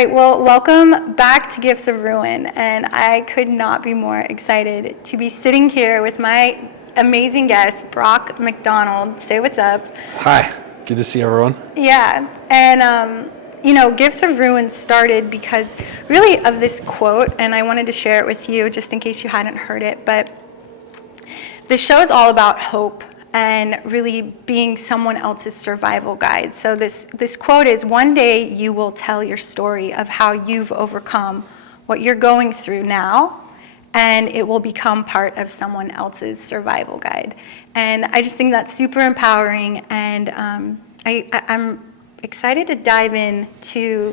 right, well, welcome back to Gifts of Ruin, and I could not be more excited to be sitting here with my amazing guest, Brock McDonald. Say what's up. Hi, good to see everyone. Yeah, and Gifts of Ruin started because really of this quote, and I wanted to share it with you just in case you hadn't heard it, but the show is all about hope and really being someone else's survival guide. So this quote is, one day you will tell your story of how you've overcome what you're going through now, and it will become part of someone else's survival guide. And I just think that's super empowering, and I'm excited to dive into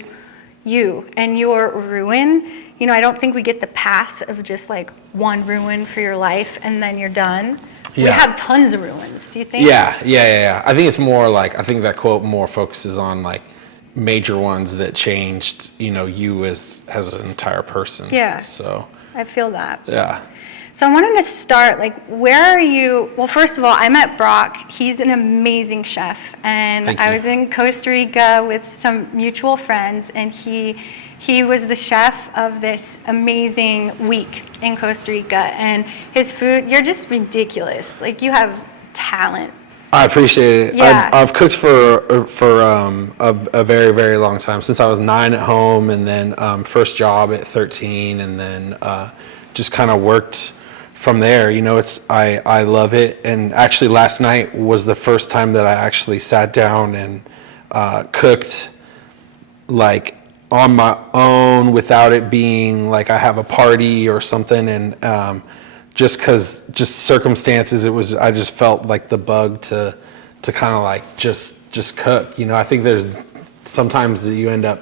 you and your ruin. I don't think we get the pass of just like one ruin for your life and then you're done. Yeah. We have tons of ruins, do you think? Yeah. I think it's more like, I think that quote more focuses on like major ones that changed, you as an entire person. Yeah. So I feel that. Yeah. So I wanted to start, where are you? Well, first of all, I met Brock. He's an amazing chef. And I was in Costa Rica with some mutual friends, and he was the chef of this amazing week in Costa Rica. And his food, you're just ridiculous. You have talent. I appreciate it. Yeah. I've cooked for a very, very long time, since I was 9 at home, and then first job at 13, and then just kind of worked from there. I love it. And actually last night was the first time that I actually sat down and cooked on my own without it being like I have a party or something. And just circumstances, I just felt like the bug to kind of just cook. I think there's sometimes that you end up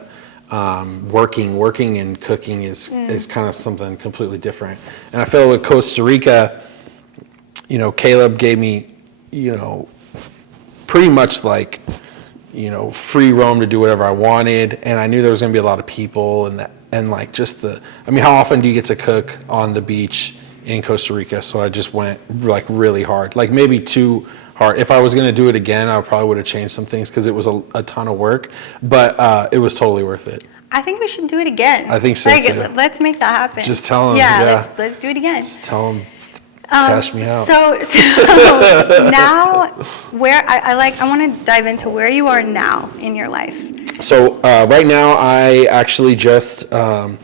working and cooking is kind of something completely different. And I feel with Costa Rica, Caleb gave me, pretty much free roam to do whatever I wanted. And I knew there was going to be a lot of people how often do you get to cook on the beach in Costa Rica? So I just went really hard, maybe too hard. If I was going to do it again, I probably would have changed some things because it was a ton of work, but it was totally worth it. I think we should do it again. I think so too. Let's make that happen. Just tell them. Yeah. Let's do it again. Just tell them. Cash me out. So now, I want to dive into where you are now in your life. So right now, I actually just kind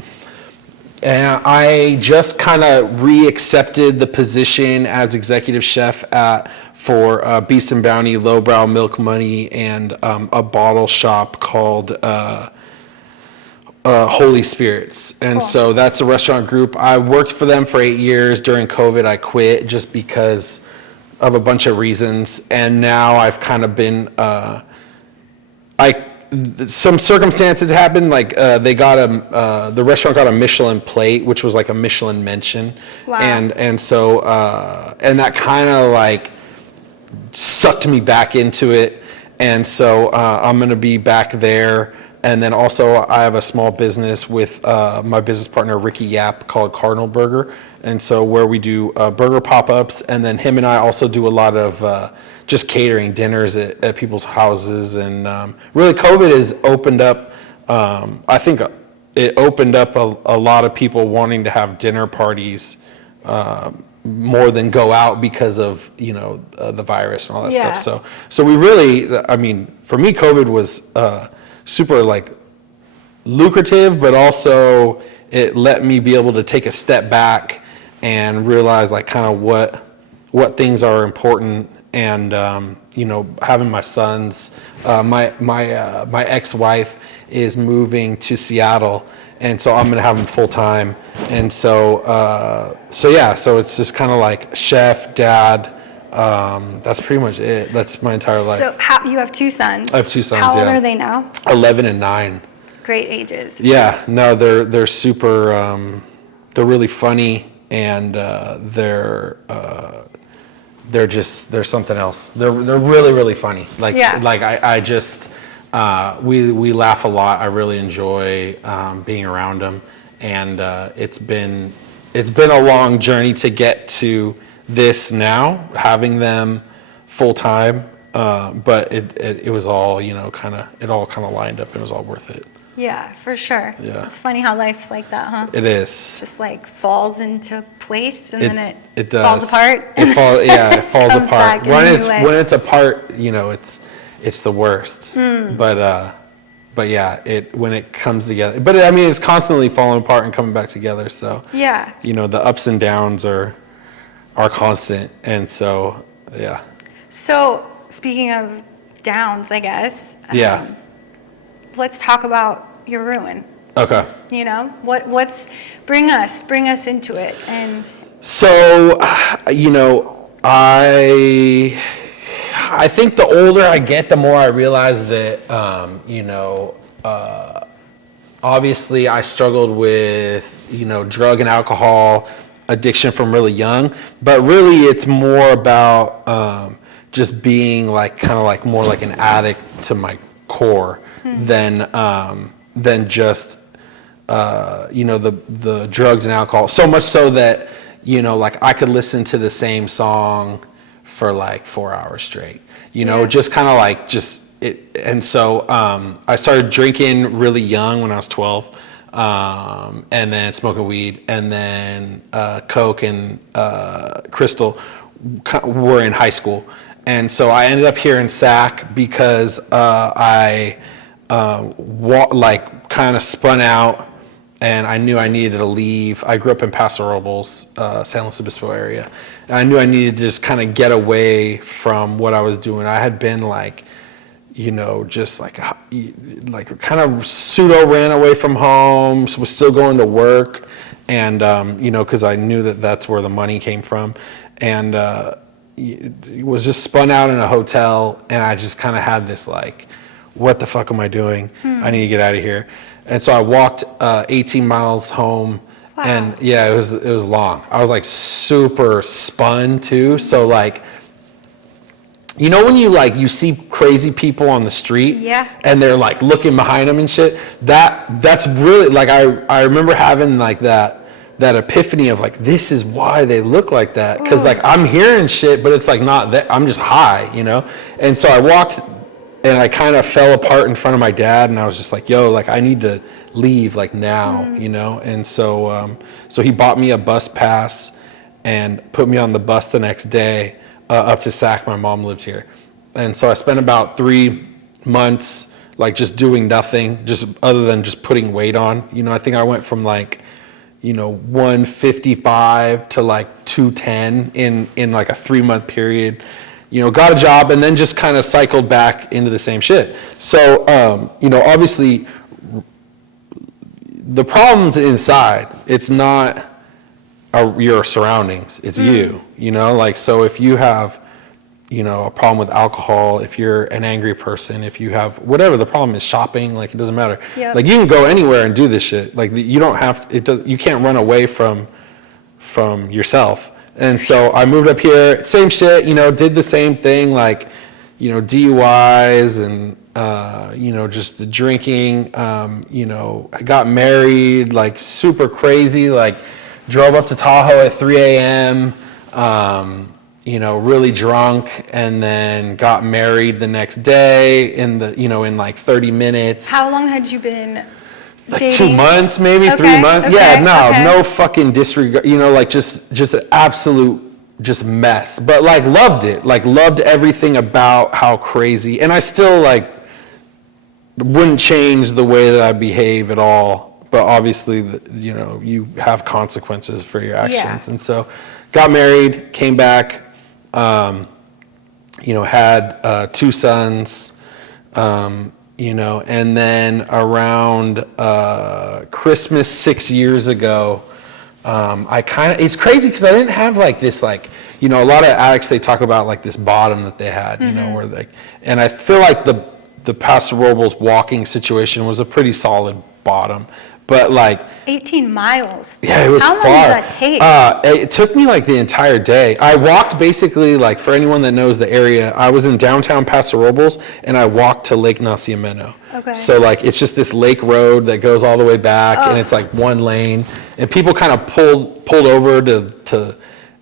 of re-accepted the position as executive chef for Beast and Bounty, Lowbrow Milk Money, and a bottle shop called Holy Spirits. And cool. So that's a restaurant group. I worked for them for 8 years. During COVID, I quit just because of a bunch of reasons. And now I've kind of been, some circumstances happened, they got the restaurant got a Michelin plate, which was like a Michelin mention. Wow. And so, and that kind of sucked me back into it. And so I'm going to be back there. And then also I have a small business with my business partner, Ricky Yap, called Cardinal Burger. And so where we do burger pop-ups, and then him and I also do a lot of just catering dinners at people's houses. And really COVID has opened up, I think it opened up a lot of people wanting to have dinner parties more than go out because of, the virus and all that stuff. So we really, for me, COVID was super lucrative, but also it let me be able to take a step back and realize kind of what things are important. And having my sons, my ex-wife is moving to Seattle, and so I'm gonna have them full time. And so it's just kind of chef, dad. That's pretty much it. That's my entire life. So you have 2 sons. I have 2 sons. How old are they now? 11 and 9. Great ages. Yeah, no, they're super. They're really funny, and they're something else. They're really, really funny. I just we laugh a lot. I really enjoy being around them, and it's been a long journey to get to this now, having them full time, but it was all, it all kind of lined up. It was all worth it. Yeah, for sure. Yeah. It's funny how life's like that, huh? It is. Just like falls into place and then it falls does. apart. It falls Comes apart. back in a new way. When it's apart, you know, it's the worst. But yeah, when it comes together. But I mean, it's constantly falling apart and coming back together. So Yeah. you know, the ups and downs are constant, and so yeah. So speaking of downs, I guess. Yeah. Let's talk about your ruin. Okay. You know, what's bring us into it. And So, you know, I think the older I get, the more I realize that, you know, obviously I struggled with, you know, drug and alcohol addiction from really young, but really it's more about just being like kind of like more like an addict to my core than just you know, the drugs and alcohol. So much so that, you know, like I could listen to the same song for like 4 hours straight, you know, just kind of like just it. And so I started drinking really young when I was 12, and then smoking weed, and then Coke and Crystal were in high school. And so I ended up here in SAC because I like kind of spun out, and I knew I needed to leave. I grew up in Paso Robles, San Luis Obispo area, and I knew I needed to just kind of get away from what I was doing. I had been like, you know, just like kind of pseudo ran away from home, so was still going to work, and you know, because I knew that that's where the money came from, and was just spun out in a hotel, and I just kind of had this like, what the fuck am I doing? I need to get out of here. And so I walked 18 miles home. Wow. And yeah, it was long. I was like super spun too. So like, you know, when you see crazy people on the street, and they're like looking behind them and shit, that's really like, I remember having like that epiphany of like, this is why they look like that. Cause like I'm hearing shit, but it's like not that, I'm just high, you know? And so I walked, and I kind of fell apart in front of my dad, and I was just like, yo, like I need to leave like now, you know? And so so he bought me a bus pass and put me on the bus the next day up to SAC. My mom lived here. And so I spent about 3 months like just doing nothing, just other than just putting weight on. You know, I think I went from like, you know, 155 to like 210 in like a 3-month period. You know, got a job, and then just kind of cycled back into the same shit. So, you know, obviously the problem's inside. It's not your surroundings. It's you know, like, so if you have, you know, a problem with alcohol, if you're an angry person, if you have whatever the problem is, shopping, like it doesn't matter. Yep. Like you can go anywhere and do this shit. Like you don't have to, you can't run away from yourself. And so I moved up here, same shit, you know, did the same thing, like, you know, DUIs and, you know, just the drinking, you know, I got married, like super crazy, like drove up to Tahoe at 3 a.m., you know, really drunk, and then got married the next day in like 30 minutes. How long had you been like dating? 2 months, maybe 3 months. No fucking disregard, you know, like just an absolute just mess, but like loved it, like loved everything about how crazy, and I still like wouldn't change the way that I behave at all, but obviously, you know, you have consequences for your actions. And so got married, came back, you know, had 2 sons, you know, and then around Christmas 6 years ago, it's crazy because I didn't have like this, like, you know, a lot of addicts, they talk about like this bottom that they had, you know, where like, and I feel like the Paso Robles walking situation was a pretty solid bottom, but like 18 miles. Yeah, it was far. How long does that take? It took me like the entire day. I walked basically, like for anyone that knows the area, I was in downtown Paso Robles and I walked to Lake Nacimiento. Okay. So like it's just this lake road that goes all the way back and it's like one lane, and people kind of pulled over to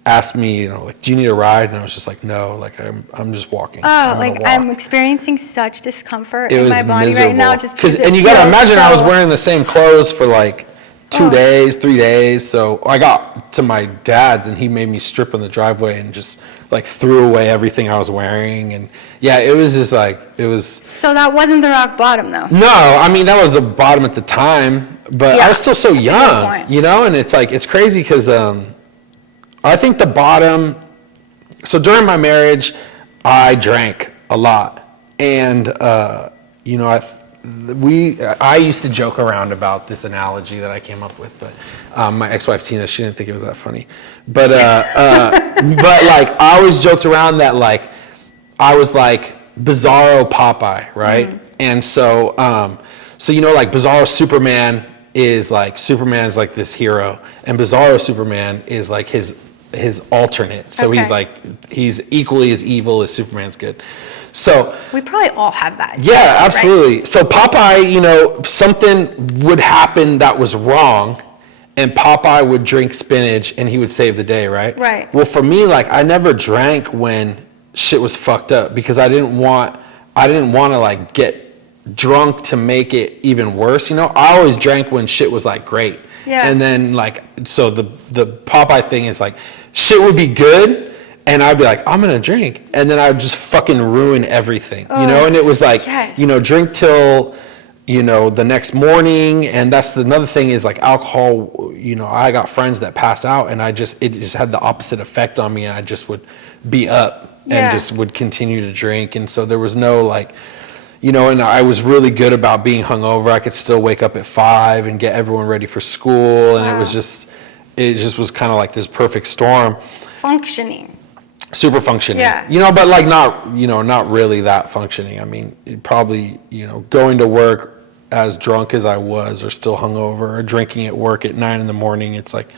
asked me, like, do you need a ride? And I was just like, no, like I'm just walking. Oh, I'm like gonna walk. I'm experiencing such discomfort It in was my body miserable. right now just because And you got to imagine I was wearing the same clothes for like 2 Oh. days, 3 days. So I got to my dad's and he made me strip on the driveway and just like threw away everything I was wearing. And yeah, it was just like, it was. So that wasn't the rock bottom though. No, I mean, that was the bottom at the time, but Yeah, I was still so that's a good young, point. and it's like, it's crazy because I think the bottom, so during my marriage, I drank a lot. And, I used to joke around about this analogy that I came up with, but my ex-wife Tina, she didn't think it was that funny. But but like I always joked around that like I was like Bizarro Popeye, right? Mm-hmm. And so like Bizarro Superman is like Superman's like this hero, and Bizarro Superman is like his alternate. So Okay. he's equally as evil as Superman's good. So We probably all have that. yeah, right? absolutely. So Popeye, something would happen that was wrong, and Popeye would drink spinach and he would save the day, right? Right. Well, for me, like I never drank when shit was fucked up because I didn't want to like get drunk to make it even worse. I always drank when shit was like great. Yeah. And then like so the Popeye thing is like shit would be good. And I'd be like, I'm going to drink. And then I would just fucking ruin everything, And it was like, yes. drink till, the next morning. And that's another thing is like alcohol, I got friends that pass out and it just had the opposite effect on me. And I just would be up Yeah. and just would continue to drink. And so there was no like, and I was really good about being hungover. I could still wake up at 5 and get everyone ready for school. And Wow. it just was kind of like this perfect storm. Functioning. Super functioning, Yeah. but like not really that functioning. I mean, probably, going to work as drunk as I was, or still hungover, or drinking at work at 9 a.m. It's like,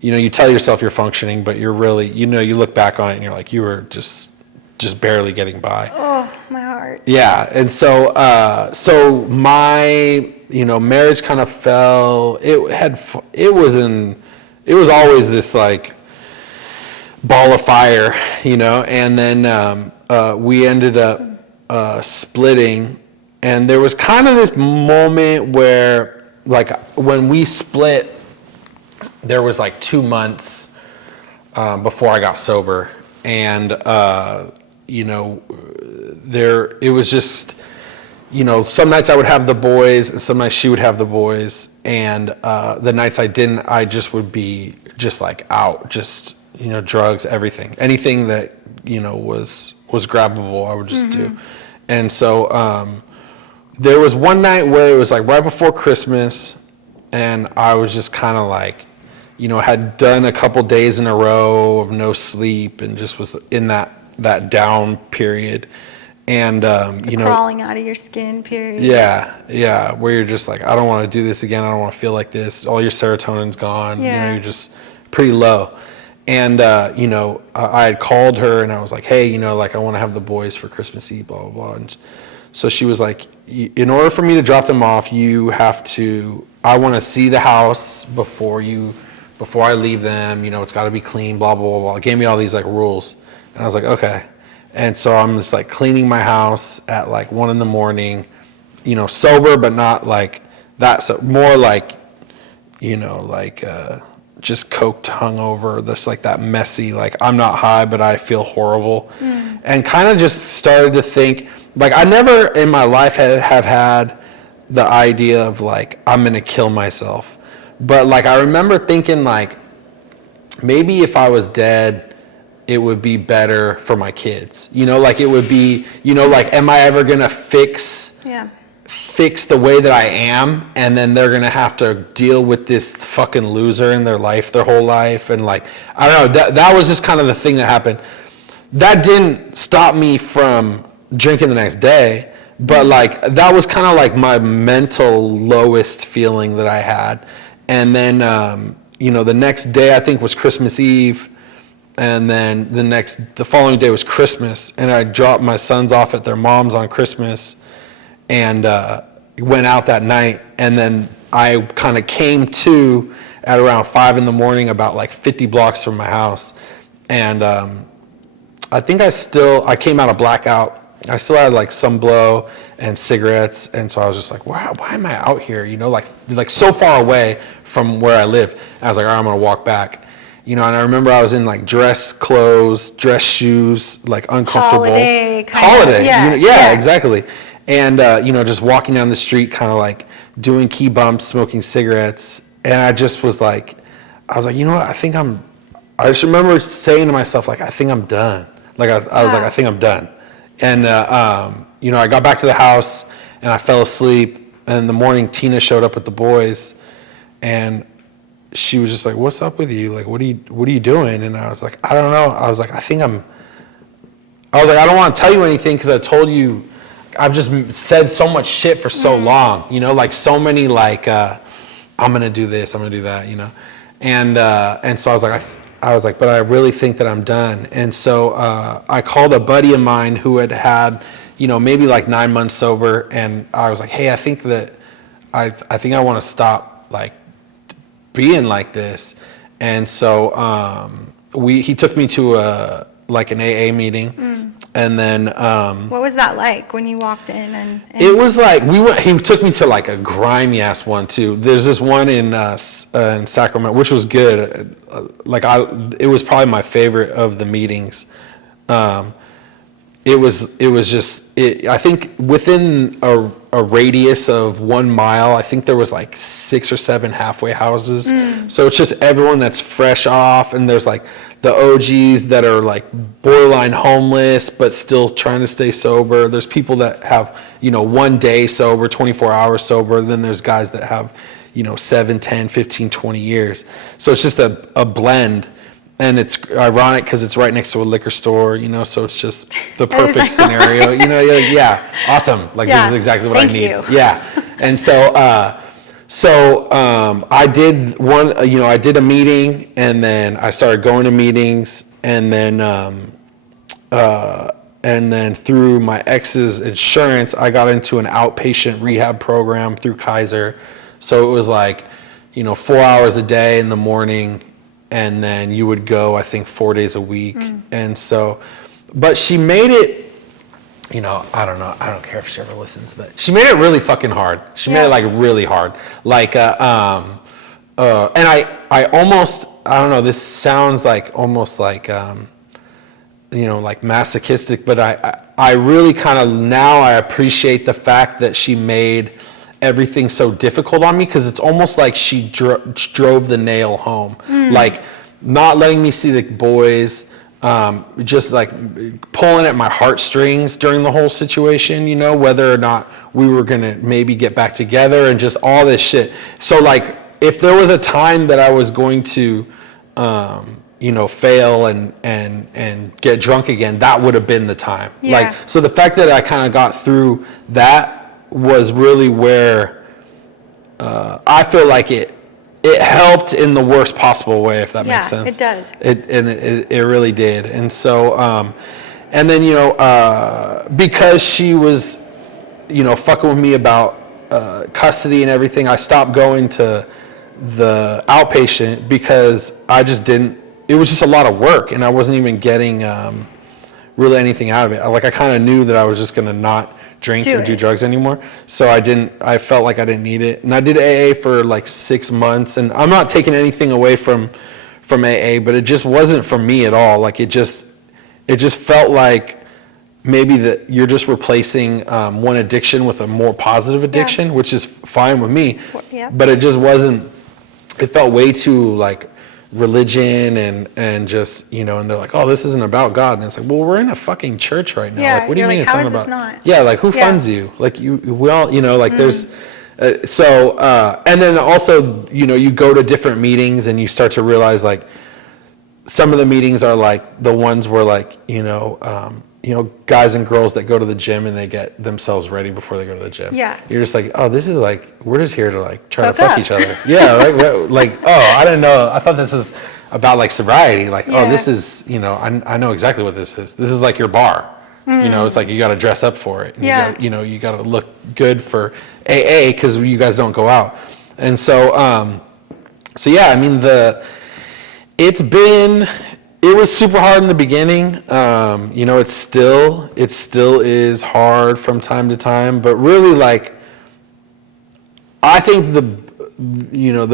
you tell yourself you're functioning, but you're really, you look back on it and you're like, you were just barely getting by. Oh, my heart. Yeah, and so my marriage kind of fell. It was always this like ball of fire, and then we ended up splitting, and there was kind of this moment where like when we split, there was like 2 months before I got sober, and it was just, some nights I would have the boys and some nights she would have the boys, and the nights I didn't, I just would be just like out, just drugs, everything, anything that was grabbable, I would just do. And so there was one night where it was like right before Christmas, and I was just kind of like, had done a couple days in a row of no sleep and just was in that down period, and Crawling out of your skin period. yeah, where you're just like, I don't want to do this again, I don't want to feel like this, all your serotonin's gone, Yeah. you're just pretty low. And I had called her and I was like, hey, like I want to have the boys for Christmas Eve, blah blah blah. And so she was like, in order for me to drop them off, I want to see the house before I leave them, it's got to be clean, blah blah blah blah. Gave me all these like rules, and I was like, okay. And so I'm just like cleaning my house at like 1 a.m, sober, but not like that, so more like, just coked, hungover, this like that messy, like I'm not high, but I feel horrible. And kind of just started to think, like I never in my life have had the idea of like, I'm going to kill myself. But like, I remember thinking like, maybe if I was dead, it would be better for my kids. Like it would be, like, am I ever going to fix the way that I am, and then they're gonna have to deal with this fucking loser in their life, their whole life, and like, I don't know, that was just kind of the thing that happened. That didn't stop me from drinking the next day, but like, that was kind of like my mental lowest feeling that I had. And then, the next day I think was Christmas Eve, and then the following day was Christmas, and I dropped my sons off at their mom's on Christmas, and went out that night, and then I kind of came to at around 5 in the morning, about like 50 blocks from my house. And I think I came out of blackout. I still had like some blow and cigarettes. And so I was just like, why am I out here? You know, like so far away from where I lived. And I was like, all right, I'm going to walk back. You know, and I remember I was in like dress clothes, dress shoes, like uncomfortable. Holiday. Yeah. You know, yeah, exactly. And, you know, just walking down the street, kind of like doing key bumps, smoking cigarettes. And I just was like, you know what, I just remember saying to myself, like, I think I'm done. Like, I was like, I think I'm done. And, you know, I got back to the house and I fell asleep. And in the morning, Tina showed up with the boys and she was just like, what's up with you? Like, what are you doing? And I was like, I don't know. I was like, I don't want to tell you anything because I told you, I've just said so much shit for so long, you know, like so many, like, I'm going to do this, I'm going to do that, you know? And so I was like, but I really think that I'm done. And so I called a buddy of mine who had, you know, maybe like 9 months sober. And I was like, hey, I think that I think I want to stop like being like this. And so he took me to an AA meeting. And then what was that like when you walked in? And it was like he took me to like a grimy ass one too. There's this one in Sacramento, which was good. It was probably my favorite of the meetings. It was just I think within a radius of 1 mile, I think there was like 6 or 7 halfway houses. So it's just everyone that's fresh off, and there's like the OGs that are like borderline homeless but still trying to stay sober. There's people that have, you know, 1 day sober, 24 hours sober. Then there's guys that have, you know, 7, 10, 15, 20 years. So it's just a blend. And it's ironic because it's right next to a liquor store, you know, so it's just the perfect scenario. You know, you're like, yeah, awesome. Like, this is exactly what I need. Yeah. And so, I did I did a meeting, and then I started going to meetings, and then through my ex's insurance, I got into an outpatient rehab program through Kaiser. So it was like, you know, 4 hours a day in the morning, and then you would go, I think, 4 days a week. And so, but she made it, you know, I don't know, I don't care if she ever listens, but she made it really fucking hard. She made it like really hard. Like, and I almost, I don't know, this sounds like almost like, you know, like masochistic, but I really kind of, now I appreciate the fact that she made everything so difficult on me, because it's almost like she drove the nail home. Like, not letting me see the boys, just like pulling at my heartstrings during the whole situation, you know, whether or not we were gonna maybe get back together, and just all this shit. So like, if there was a time that I was going to you know, fail and get drunk again, that would have been the time. Like, so the fact that I kind of got through that was really where I feel like it helped in the worst possible way, if that makes sense. Yeah, it does. It really did. And so, and then, you know, because she was, you know, fucking with me about custody and everything, I stopped going to the outpatient because I just didn't, it was just a lot of work, and I wasn't even getting really anything out of it. I kind of knew that I was just going to not drink or do drugs anymore. So I felt like I didn't need it. And I did AA for like 6 months, and I'm not taking anything away from AA, but it just wasn't for me at all. Like, it just felt like maybe that you're just replacing one addiction with a more positive addiction, which is fine with me. But it just wasn't, it felt way too like religion and just, you know, and they're like, oh, this isn't about God. And it's like, well, we're in a fucking church right now. Like, what do you mean it's not about? Not? Yeah, like, who funds you? Like, we all, you know, like, there's, and then also, you know, you go to different meetings and you start to realize, like, some of the meetings are like the ones where, like, you know, guys and girls that go to the gym and they get themselves ready before they go to the gym. Yeah. You're just like, oh, this is like, we're just here to like try to fuck each other. Yeah, like, oh, I didn't know. I thought this was about like sobriety. Like, oh, this is, you know, I know exactly what this is. This is like your bar. You know, it's like you got to dress up for it. And you got to look good for AA because you guys don't go out. And so, So yeah, I mean, it was super hard in the beginning. You know, it still is hard from time to time, but really, like, I think the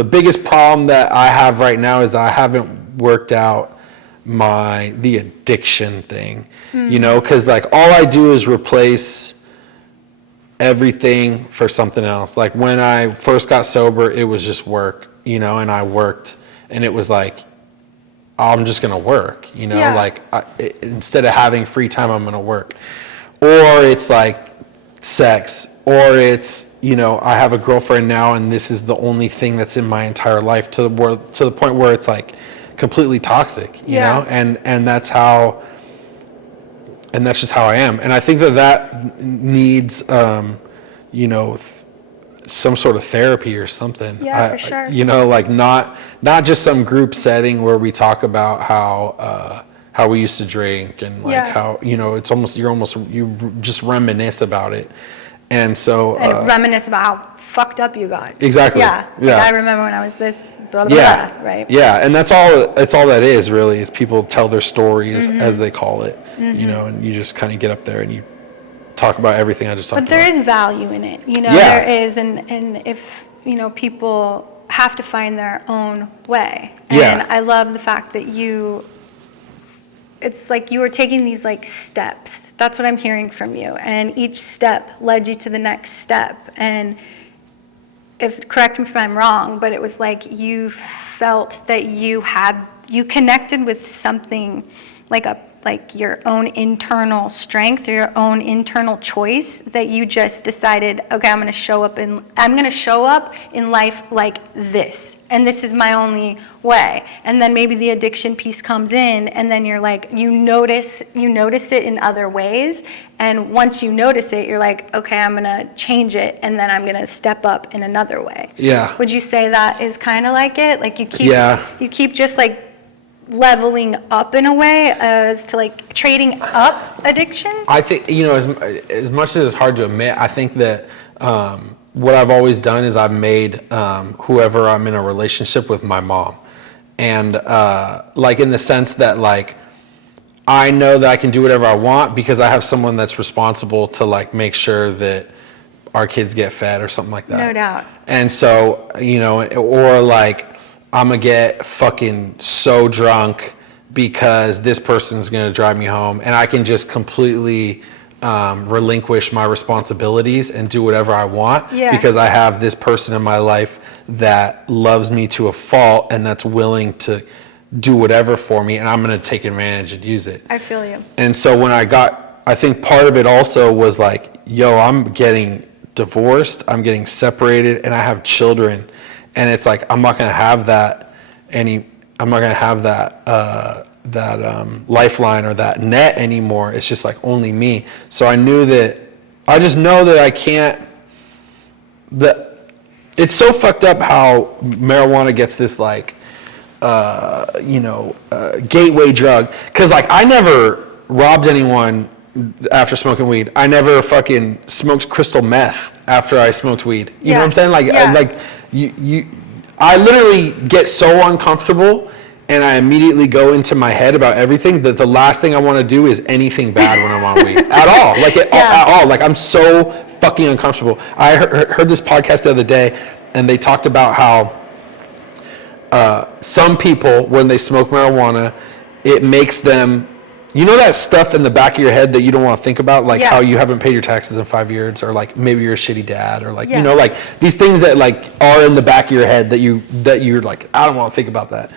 biggest problem that I have right now is I haven't worked out the addiction thing, you know, because like all I do is replace everything for something else. Like when I first got sober, it was just work, you know, and I worked, and it was like, I'm just gonna work, you know, like instead of having free time, I'm gonna work. Or it's like sex, or it's, you know, I have a girlfriend now, and this is the only thing that's in my entire life, to the point where it's like completely toxic, you know, and that's just how I am. And I think that needs, you know, some sort of therapy or something. Yeah, for sure. You know, like not just some group setting where we talk about how we used to drink and like how, you know, you just reminisce about it. And so and reminisce about how fucked up you got. Exactly. Yeah. Yeah. Like, I remember when I was this, blah, blah, blah, right? Yeah, and that's all that is really, is people tell their stories, as they call it, you know, and you just kind of get up there and you talk about everything I just talked about. But there is value in it, you know, there is, and if, you know, people have to find their own way. And I love the fact that it's like you were taking these like steps. That's what I'm hearing from you. And each step led you to the next step. And correct me if I'm wrong, but it was like you felt that you connected with something like your own internal strength or your own internal choice, that you just decided, okay, I'm going to show up in life like this, and this is my only way. And then maybe the addiction piece comes in, and then you're like, you notice it in other ways, and once you notice it, you're like, okay, I'm going to change it, and then I'm going to step up in another way. Yeah. Would you say that is kind of like it? Like you keep just like leveling up in a way as to like trading up addictions? I think, you know, as much as it's hard to admit, I think that what I've always done is I've made whoever I'm in a relationship with my mom. And like in the sense that like I know that I can do whatever I want because I have someone that's responsible to like make sure that our kids get fed or something like that. No doubt. And so, you know, or like I'm gonna get fucking so drunk because this person's gonna drive me home, and I can just completely relinquish my responsibilities and do whatever I want because I have this person in my life that loves me to a fault and that's willing to do whatever for me, and I'm gonna take advantage and use it. I feel you. And so when I think part of it also was like, yo, I'm getting divorced, I'm getting separated, and I have children. And it's like, I'm not going to have that lifeline or that net anymore. It's just like only me. So I just know that I can't, it's so fucked up how marijuana gets this like, gateway drug. Cause like I never robbed anyone after smoking weed. I never fucking smoked crystal meth after I smoked weed. You know what I'm saying? Like, I literally get so uncomfortable and I immediately go into my head about everything that the last thing I want to do is anything bad when I'm on weed at all. At all. Like I'm so fucking uncomfortable. I heard this podcast the other day and they talked about how some people, when they smoke marijuana, it makes them, you know, that stuff in the back of your head that you don't want to think about, like how you haven't paid your taxes in 5 years, or like maybe you're a shitty dad, or like, you know, like these things that like are in the back of your head that you're like, I don't want to think about that.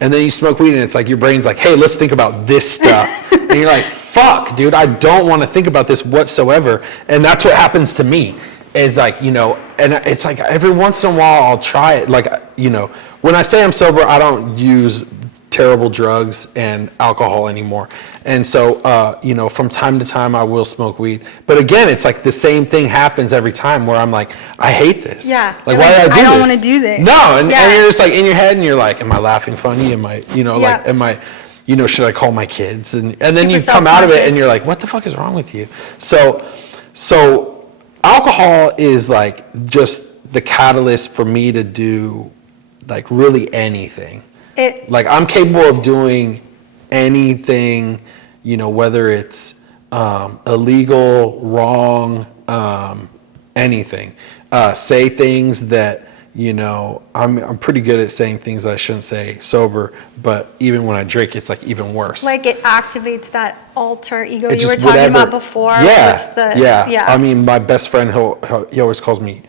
And then you smoke weed and it's like your brain's like, hey, let's think about this stuff. And you're like, fuck, dude, I don't want to think about this whatsoever. And that's what happens to me, is like, you know, and it's like every once in a while I'll try it. Like, you know, when I say I'm sober, I don't use terrible drugs and alcohol anymore. And so, you know, from time to time I will smoke weed. But again, it's like the same thing happens every time where I'm like, I hate this. Yeah. Like, why did I do this? I don't want to do this. No. And you're just like in your head and you're like, am I laughing funny? Am I, you know, like, am I, you know, should I call my kids? And then you come out of it and you're like, what the fuck is wrong with you? So alcohol is like just the catalyst for me to do like really anything. It, I'm capable of doing anything, whether it's illegal, wrong, anything. Say things that, I'm pretty good at saying things I shouldn't say sober, but even when I drink, it's like even worse. like it activates that alter ego you were just talking whatever- about before. Yeah, Yeah. I mean, my best friend, he always calls me,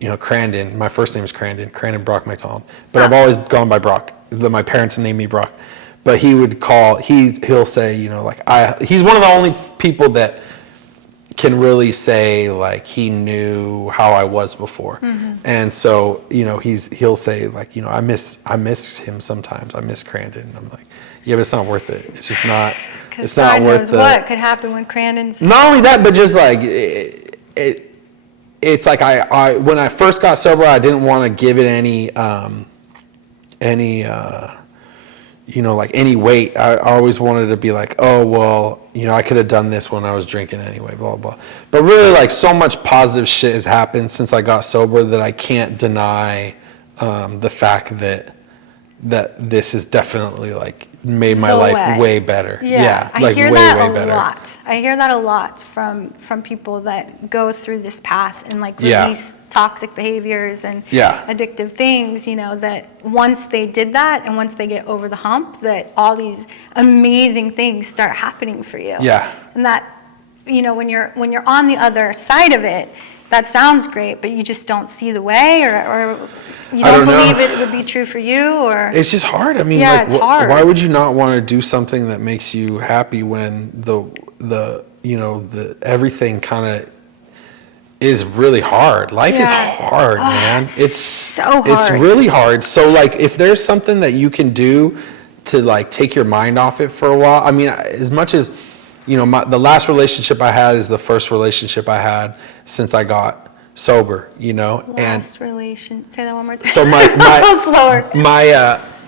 Crandon. My first name is Crandon Brock McDonald. But I've always gone by Brock. My parents named me Brock. But he would he'll say, he's one of the only people that can really say like he knew how I was before. And so, he'll say like, I miss him sometimes. I miss Crandon. And I'm like, yeah, but it's not worth it. It's just not, it's not God worth knows the, what could happen when Crandon's. not only that, but just like it's like I when I first got sober, I didn't want to give it any like any weight. I always wanted to be like, oh well, I could have done this when I was drinking anyway, blah blah. But really, like so much positive shit has happened since I got sober that I can't deny the fact that this is definitely like made my life way better. Yeah, like I hear way that way a better. lot. I hear that a lot from people that go through this path and like Yeah. release toxic behaviors and Yeah. addictive things, that once they did that and once they get over the hump, that all these amazing things start happening for you. Yeah. And that, when you're on the other side of it, that sounds great, but you just don't see the way, or you don't believe it would be true for you, or It's just hard. I mean, Yeah, like, it's hard. why would you not want to do something that makes you happy when the everything kind of is really hard. Life is Yeah. hard, man. It's so hard. It's really hard. So like, if there's something that you can do to like take your mind off it for a while, I mean, as much as the last relationship I had is the first relationship I had since I got sober, last relation. Say that one more time. So slower.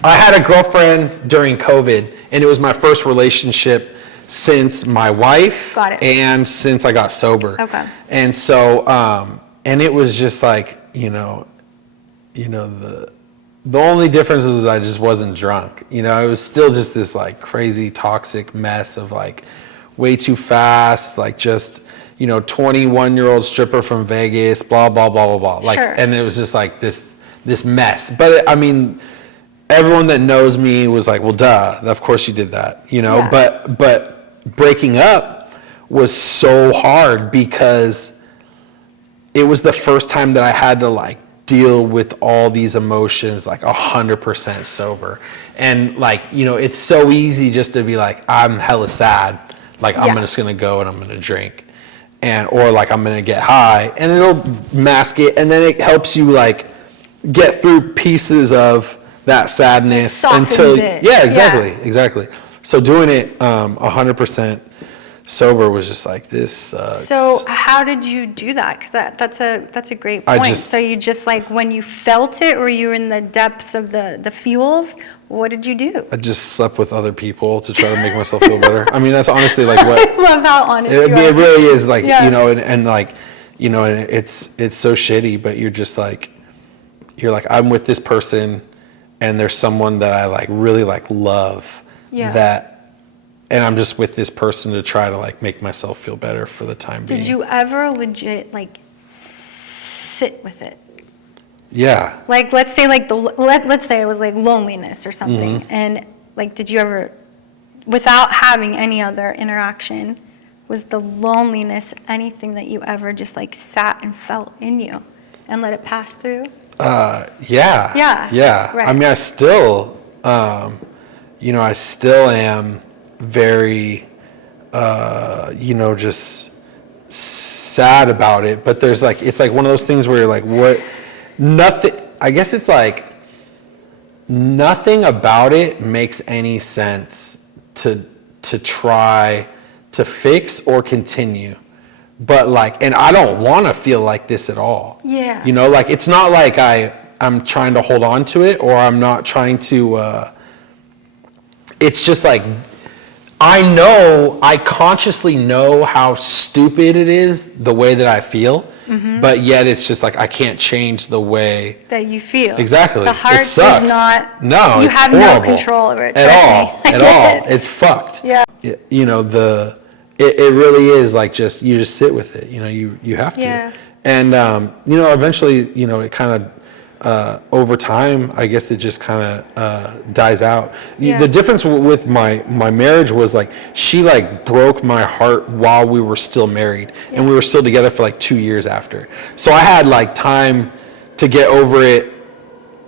I had a girlfriend during COVID, and it was my first relationship since my wife Got it. and since I got sober. Okay. And so, and it was just like, the only difference was I just wasn't drunk. It was still just this like crazy toxic mess of like way too fast, like just 21-year-old stripper from Vegas, blah blah blah blah blah. Like, Sure. and it was just like this mess. But I mean, everyone that knows me was like, well, duh, of course you did that, Yeah. But breaking up was so hard because it was the first time that I had to like deal with all these emotions like 100% sober. And like, it's so easy just to be like, I'm hella sad. Like, I'm just going to go and I'm going to drink. Or like, I'm going to get high, and it'll mask it. And then it helps you like get through pieces of that sadness until, it. Exactly. So doing it 100% sober was just like, this sucks. So how did you do that? Because that's a great point. So you just like, when you felt it, or you were in the depths of the feels, what did you do? I just slept with other people to try to make myself feel better. I mean, that's honestly like what I love how honest you are. it really is. Like, Yeah. and like, and it's so shitty, but you're like, I'm with this person, and there's someone that I like really like love and I'm just with this person to try to like make myself feel better for the time being. Did you ever legit like sit with it? Yeah. Like, let's say like let's say it was like loneliness or something, Mm-hmm. and like, did you ever, without having any other interaction, was the loneliness anything that you ever just like sat and felt in you and let it pass through? Yeah. Right. I mean, I still, I still am very, just sad about it. But there's like, it's like one of those things where you're like, I guess it's like, nothing about it makes any sense to try to fix or continue. But like, and I don't want to feel like this at all. Yeah. Like, it's not like I'm trying to hold on to it, or I'm not trying to, it's just like, I consciously know how stupid it is the way that I feel, but yet it's just like I can't change the way that you feel. Exactly. The heart It sucks. is not. No, you it's have horrible. no control over it. At Trust all. me. At all. It's fucked. Yeah. You know, it really is like you just sit with it. You know, you have to. Yeah. And you know, eventually, you know, it kind of over time, I guess it just kind of dies out. Yeah. The difference with my marriage was like she like broke my heart while we were still married, and we were still together for like 2 years after. So I had like time to get over it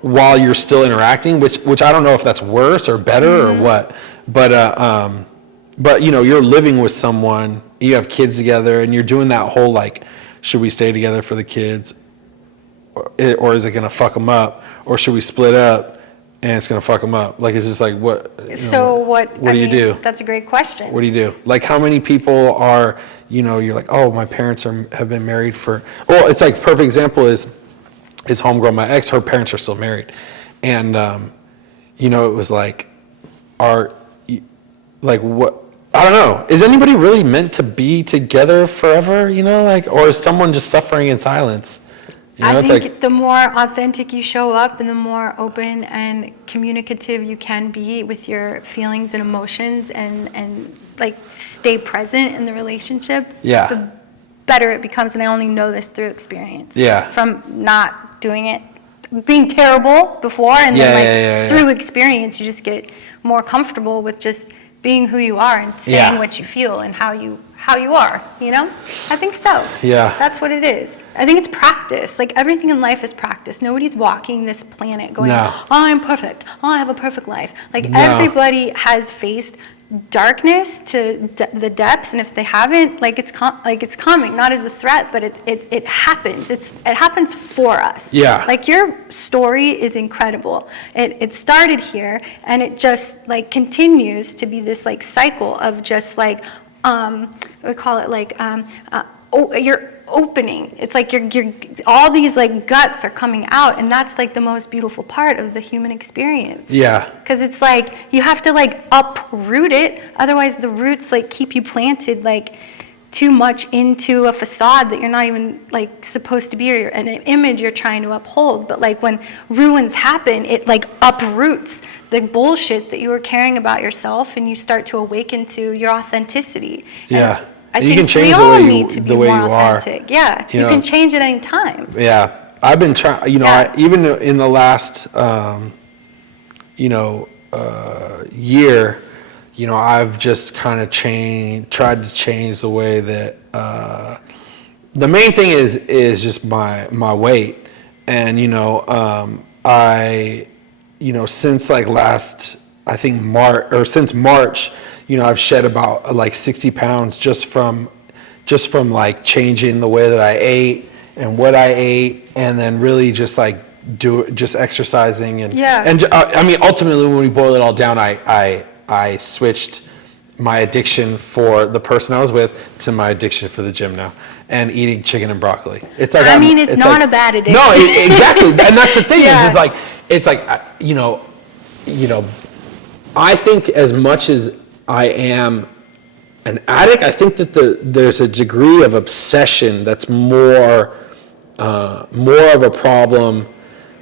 while you're still interacting, which I don't know if that's worse or better or what. But you know, you're living with someone, you have kids together, and you're doing that whole like, should we stay together for the kids? Or is it going to fuck them up? Or should we split up and it's going to fuck them up? Like, it's just like, what? What do you do? That's a great question. What do you do? Like, how many people are, you know, you're like, oh, my parents have been married for, well, it's like, perfect example is homegirl, my ex, her parents are still married. And, you know, it was like, what, I don't know. Is anybody really meant to be together forever, you know, like, or is someone just suffering in silence? You know, I think like, the more authentic you show up and the more open and communicative you can be with your feelings and emotions and like stay present in the relationship, the better it becomes. And I only know this through experience. Yeah. From not doing it, being terrible before, and then through experience, you just get more comfortable with just being who you are and saying what you feel and how you are, you know? I think so. Yeah. That's what it is. I think it's practice. Like, everything in life is practice. Nobody's walking this planet going, oh, I'm perfect. Oh, I have a perfect life. Like, everybody has faced darkness to the depths, and if they haven't, like, it's coming, not as a threat, but it happens. It happens for us. Yeah. Like, your story is incredible. It started here, and it just, like, continues to be this, like, cycle of just, like, we call it like you're opening. It's like you're all these like guts are coming out, and that's like the most beautiful part of the human experience. Yeah. Because it's like you have to like uproot it, otherwise the roots like keep you planted like too much into a facade that you're not even like supposed to be, or an image you're trying to uphold. But like when ruins happen, it like uproots the bullshit that you were caring about yourself, and you start to awaken to your authenticity. Yeah. And I you think can change we the all way need to be the way more you are. authentic. Yeah, you can change at any time. Yeah, I've been trying. You know, even in the last, year, you know, I've just kind of tried to change the way that. The main thing is just my weight, and you know, since like last, I think since March, you know, I've shed about like 60 pounds just from like changing the way that I ate and what I ate, and then really just like just exercising and I mean, ultimately when we boil it all down, I switched my addiction for the person I was with to my addiction for the gym now, and eating chicken and broccoli. It's like it's not a bad addiction. No, exactly, and that's the thing is it's like you know, I think as much as I am an addict, I think that there's a degree of obsession that's more of a problem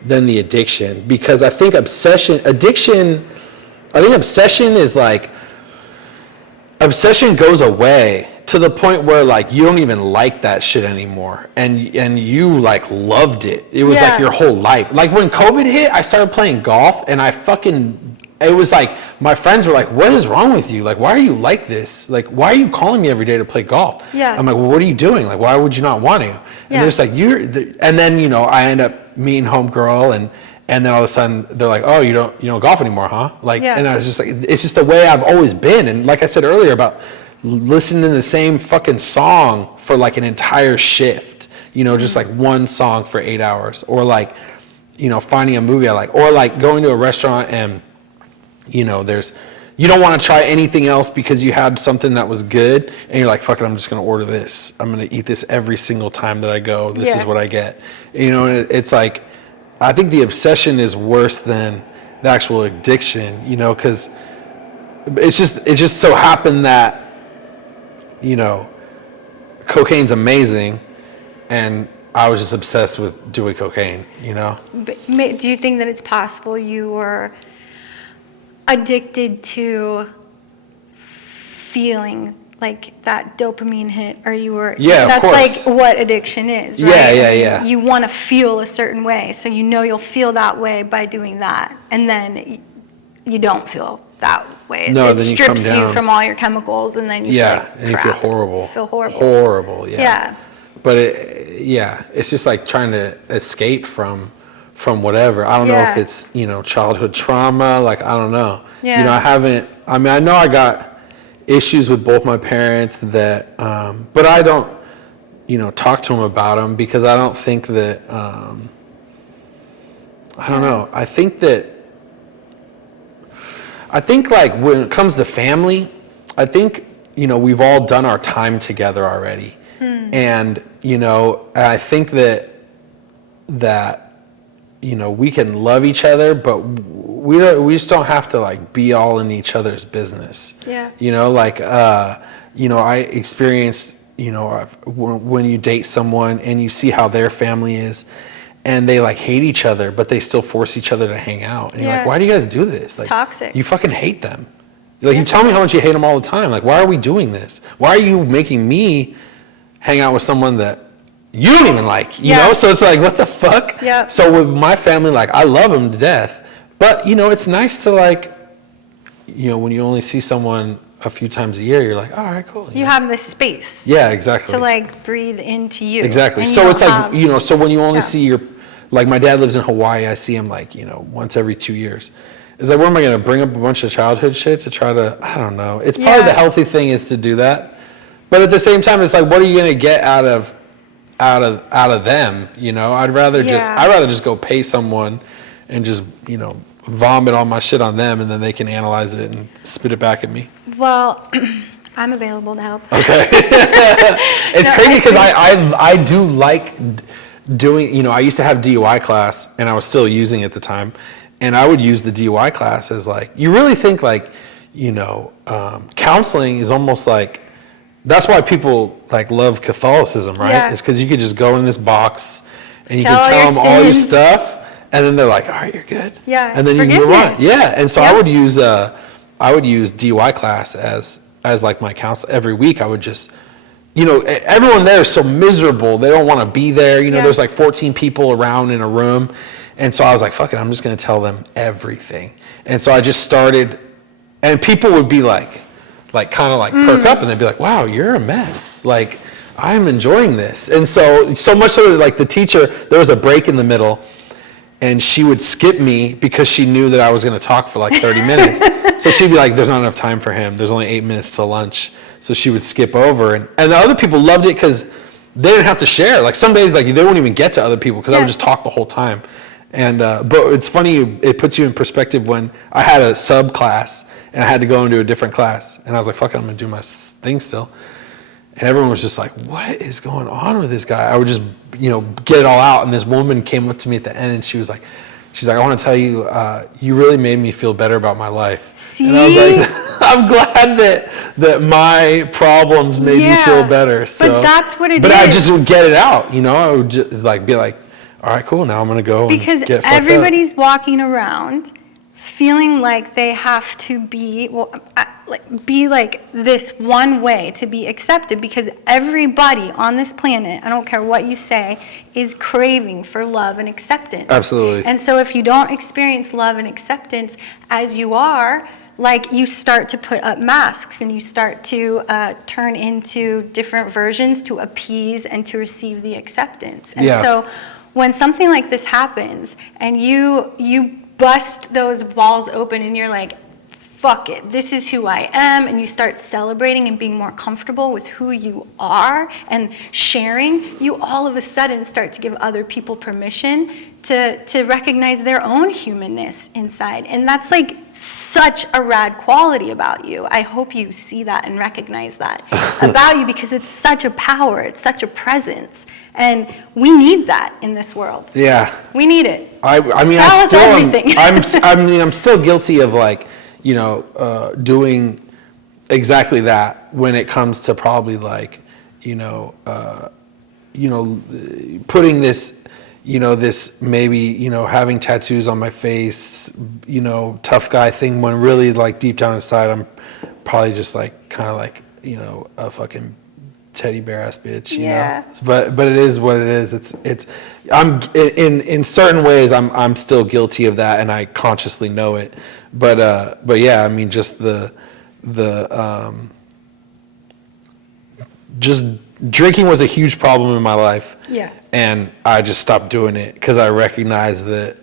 than the addiction, because I think obsession is like, obsession goes away to the point where like you don't even like that shit anymore, and you like loved it. It was like your whole life. Like when COVID hit, I started playing golf, and it was like my friends were like, what is wrong with you? Like, why are you like this? Like, why are you calling me every day to play golf? Yeah. I'm like, well, what are you doing? Like, why would you not want to? And they're just like, and then, you know, I end up meeting homegirl, and then all of a sudden they're like, oh, you don't golf anymore, huh? Like, and I was just like, it's just the way I've always been. And like I said earlier about listening to the same fucking song for like an entire shift, you know, just like one song for 8 hours, or like, you know, finding a movie I like, or like going to a restaurant and, you know, you don't want to try anything else because you had something that was good, and you're like, fuck it, I'm just going to order this. I'm going to eat this every single time that I go. This is what I get. You know, it's like, I think the obsession is worse than the actual addiction, you know, because it just so happened that, you know, cocaine's amazing, and I was just obsessed with doing cocaine, you know? But do you think that it's possible you were addicted to feeling like that dopamine hit, or you were, Yeah, that's of course. like what addiction is, right? Yeah. You want to feel a certain way, so you know you'll feel that way by doing that, and then you don't feel that way. No, it then you strips come you down. from all your chemicals, and then you feel like and you crap. feel horrible. Feel horrible. Horrible, yeah. Yeah. But it's just like trying to escape from whatever. I don't know if it's, you know, childhood trauma, like, I don't know. Yeah. You know, I know I got issues with both my parents that, but I don't, you know, talk to them about them because I don't think that, I don't know. I think like when it comes to family, I think, you know, we've all done our time together already. And, you know, I think that, you know, we can love each other, but we just don't have to like be all in each other's business. Yeah. You know, like, you know, I experienced, you know, when you date someone and you see how their family is, and they like hate each other, but they still force each other to hang out. And you're like, why do you guys do this? Like, toxic. You fucking hate them. Like, you tell me how much you hate them all the time. Like, why are we doing this? Why are you making me hang out with someone that you don't even like, you know? So it's like, what the fuck? Yeah. So with my family, like, I love them to death. But, you know, it's nice to, like, you know, when you only see someone a few times a year, you're like, all right, cool. You have this space. Yeah, exactly. To like breathe into you. Exactly. And So you it's don't like, have- you know, so when you only see like my dad lives in Hawaii, I see him like, you know, once every 2 years. It's like, what am I going to bring up a bunch of childhood shit to try to, I don't know. It's probably the healthy thing is to do that. But at the same time, it's like, what are you going to get out of them? You know, I'd rather just go pay someone and just, you know, vomit all my shit on them, and then they can analyze it and spit it back at me. Well, I'm available to help. Okay. It's crazy because I do like doing, you know, I used to have DUI class, and I was still using it at the time, and I would use the DUI class as like, you really think like, you know, counseling is almost like, that's why people like love Catholicism, right? Yeah. It's because you could just go in this box and you Tell can tell them all your sins. stuff, and then they're like, all right, you're good. Yeah, And then it's you move on. forgiveness. Yeah. And so Yeah. I would use DUI class as like my counsel every week. I would just, you know, everyone there is so miserable. They don't want to be there. You know, there's like 14 people around in a room. And so I was like, fuck it, I'm just going to tell them everything. And so I just started, and people would be like kind of like perk up, and they'd be like, wow, you're a mess. Like, I'm enjoying this. And so much so that like the teacher, there was a break in the middle, and she would skip me because she knew that I was going to talk for like 30 minutes. So she'd be like, there's not enough time for him. There's only 8 minutes till lunch. So she would skip over. And the other people loved it because they didn't have to share. Like some days, like they wouldn't even get to other people because I would just talk the whole time. And but it's funny, it puts you in perspective when I had a sub class and I had to go into a different class. And I was like, fuck it, I'm going to do my thing still. And everyone was just like, what is going on with this guy? I would just, you know, get it all out. And this woman came up to me at the end, and she's like, I want to tell you, you really made me feel better about my life. See? And I was like, I'm glad that my problems made you feel better. So, but that's what it is. But I just would get it out, you know? I would just like be like, all right, cool, now I'm going to go Because and get fucked up. everybody's walking around feeling like they have to be like this one way to be accepted, because everybody on this planet, I don't care what you say, is craving for love and acceptance. Absolutely. And so if you don't experience love and acceptance as you are, like you start to put up masks and you start to turn into different versions to appease and to receive the acceptance. And so when something like this happens and you bust those walls open and you're like, fuck it, this is who I am, and you start celebrating and being more comfortable with who you are and sharing, you all of a sudden start to give other people permission to recognize their own humanness inside. And that's like such a rad quality about you. I hope you see that and recognize that about you, because it's such a power, it's such a presence. And we need that in this world. Yeah. We need it. I mean, Tell us everything. I'm still guilty of like, doing exactly that when it comes to probably like, putting this, this maybe, having tattoos on my face, tough guy thing, when really like deep down inside, I'm probably just like kind of like, a fucking teddy bear ass bitch, you know? But it is what it is. I'm in certain ways, I'm still guilty of that, and I consciously know it. But yeah, I mean, just just drinking was a huge problem in my life. Yeah. And I just stopped doing it because I recognized that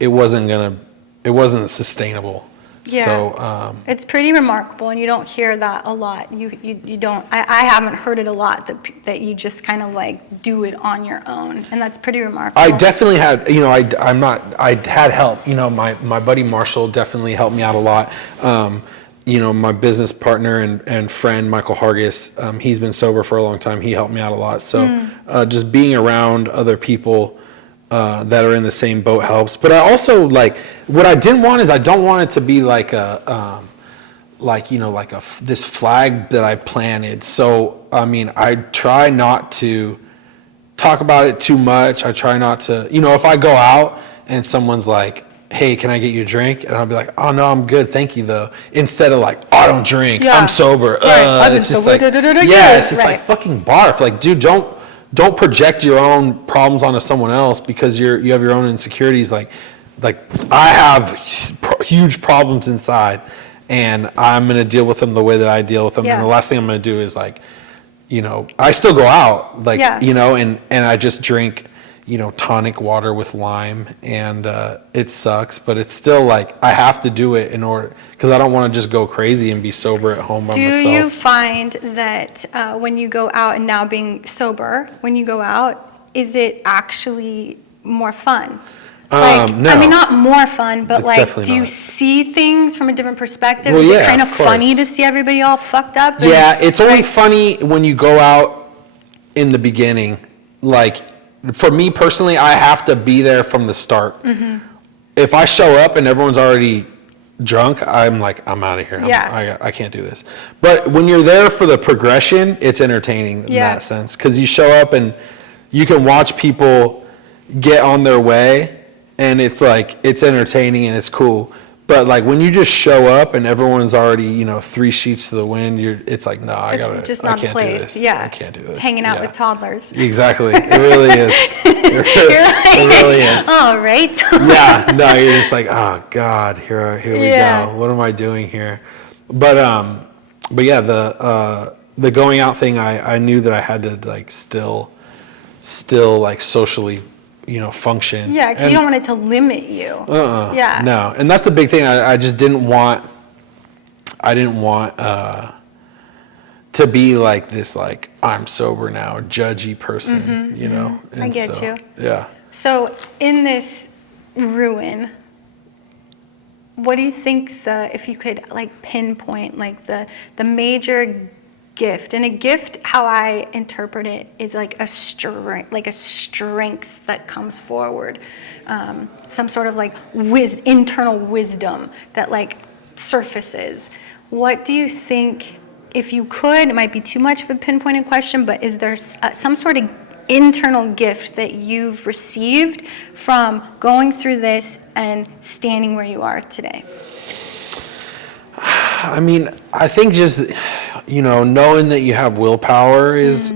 it wasn't sustainable. Yeah. So it's pretty remarkable, and you don't hear that a lot. You don't. I haven't heard it a lot that you just kind of like do it on your own, and that's pretty remarkable. I definitely had, I had help. My buddy Marshall definitely helped me out a lot. My business partner and friend Michael Hargis, he's been sober for a long time. He helped me out a lot. So just being around other people that are in the same boat helps. But I also like, what I didn't want is, I don't want it to be like this flag that I planted. So I mean, I try not to talk about it too much. I try not to, if I go out and someone's like, hey, can I get you a drink? And I'll be like, oh no, I'm good, thank you though. Instead of like, oh, I don't drink, I'm sober. It's just like, it's just like fucking barf. Like, dude, don't project your own problems onto someone else because you have your own insecurities. Like I have huge problems inside, and I'm gonna deal with them the way that I deal with them. And the last thing I'm gonna do is like, I still go out, like, and I just drink, tonic water with lime, and it sucks, but it's still like, I have to do it in order, because I don't want to just go crazy and be sober at home by myself. Do you find that when you go out, and now being sober, when you go out, is it actually more fun? Like, no. I mean, not more fun, but It's like, do you not. see things from a different perspective? Well, is yeah, it kind of of course. funny to see everybody all fucked up? Yeah, it's only funny when you go out in the beginning. Like, for me personally, I have to be there from the start. If I show up and everyone's already drunk, I'm like, I'm out of here. I can't do this. But when you're there for the progression, it's entertaining in that sense, because you show up and you can watch people get on their way, and it's like, it's entertaining and it's cool. But like, when you just show up and everyone's already, 3 sheets to the wind, it's like, no, I It's just not the place. do this. Yeah. I can't do this. It's hanging out with toddlers. Exactly. It really is. It really is. All right. Yeah. No, you're just like, oh God, here we go. What am I doing here? But yeah, the going out thing, I knew that I had to like still like socially, function. Yeah, because you don't want it to limit you. Yeah. No, and that's the big thing. I just didn't want. I didn't want to be like this, like, I'm sober now, judgy person, And I get you. Yeah. So in this ruin, what do you think if you could like pinpoint like the major gift? And a gift, how I interpret it, is like a strength that comes forward, some sort of like internal wisdom that like surfaces. What do you think, if you could, it might be too much of a pinpointed question, but is there some sort of internal gift that you've received from going through this and standing where you are today? I mean, I think just, knowing that you have willpower is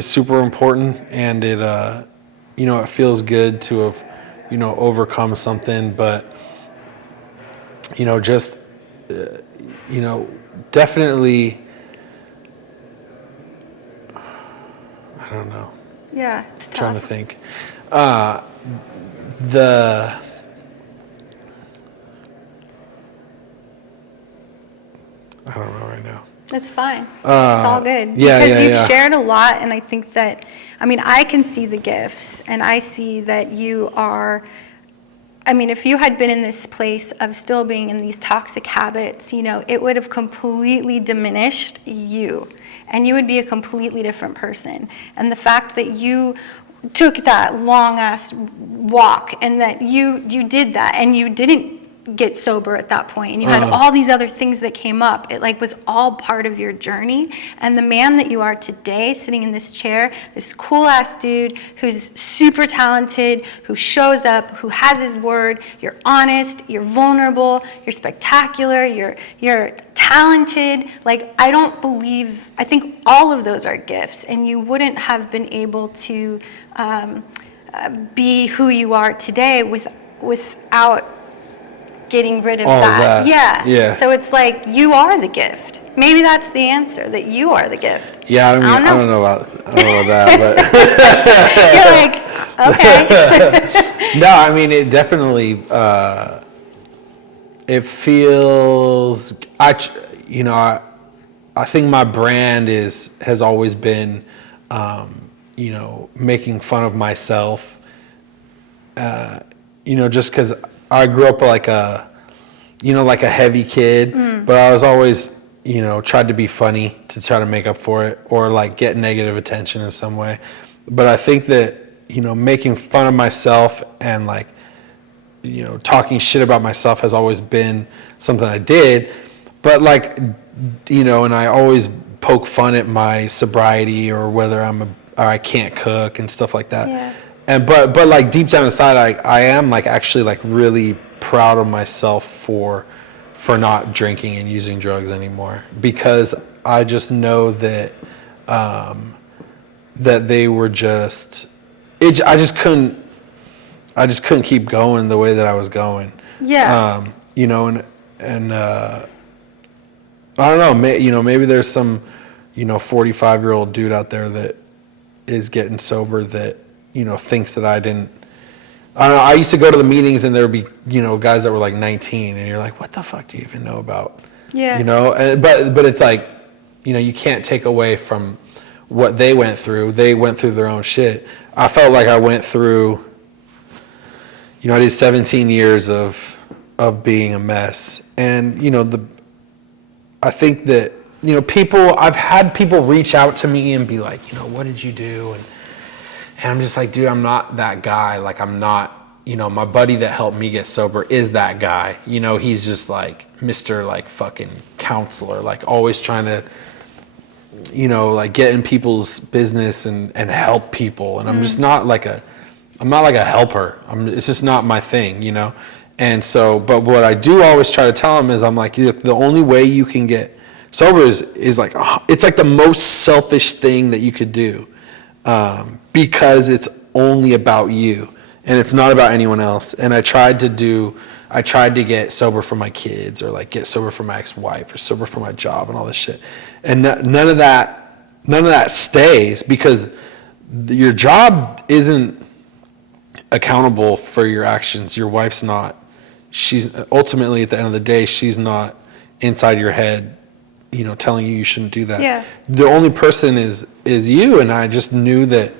super important, and it, it feels good to have, overcome something, but, just, definitely, I don't know. Yeah, it's tough. Trying to think. I don't know right now. It's fine. It's all good. Yeah, because you've yeah. shared a lot, and I think that, I can see the gifts, and I see that you are, if you had been in this place of still being in these toxic habits, it would have completely diminished you, and you would be a completely different person. And the fact that you took that long-ass walk, and that you did that, and you didn't get sober at that point, and you had all these other things that came up. It like was all part of your journey. And the man that you are today, sitting in this chair, this cool ass dude who's super talented, who shows up, who has his word, you're honest, you're vulnerable, you're spectacular, you're talented. Like, I think all of those are gifts, and you wouldn't have been able to be who you are today without getting rid of all that. of that. Yeah. So it's like you are the gift. Maybe that's the answer, that you are the gift. Yeah, I don't know about that, You're like, okay. No, I mean, it definitely, it feels, I think my brand has always been, making fun of myself, just because I grew up like a heavy kid, but I was always, tried to be funny to try to make up for it, or like get negative attention in some way. But I think that, making fun of myself and like, talking shit about myself has always been something I did. But like, and I always poke fun at my sobriety, or whether or I can't cook and stuff like that. Yeah. And but like deep down inside, I am like actually like really proud of myself for not drinking and using drugs anymore, because I just know that that they were just I just couldn't keep going the way that I was going. Yeah. And I don't know, maybe there's some 45-year-old dude out there that is getting sober that thinks that I didn't. I don't know. I used to go to the meetings and there would be guys that were like 19, and you're like, what the fuck do you even know about? Yeah. But it's like you can't take away from what they went through. They went through their own shit. I felt like I went through. I did 17 years of being a mess, and I think that I've had people reach out to me and be like, what did you do? And I'm just like, dude, I'm not that guy. Like, I'm not, my buddy that helped me get sober is that guy. He's just like Mr. like fucking counselor, like always trying to, like get in people's business and help people. And I'm just not like I'm not like a helper. It's just not my thing, And so, but what I do always try to tell him is, I'm like, the only way you can get sober is like, it's like the most selfish thing that you could do. Because it's only about you and it's not about anyone else. And I tried to get sober for my kids, or like get sober for my ex-wife, or sober for my job and all this shit. And none of that stays, because your job isn't accountable for your actions. Your wife's not. She's ultimately, at the end of the day, she's not inside your head, telling you shouldn't do that. Yeah. The only person is you, and I just knew that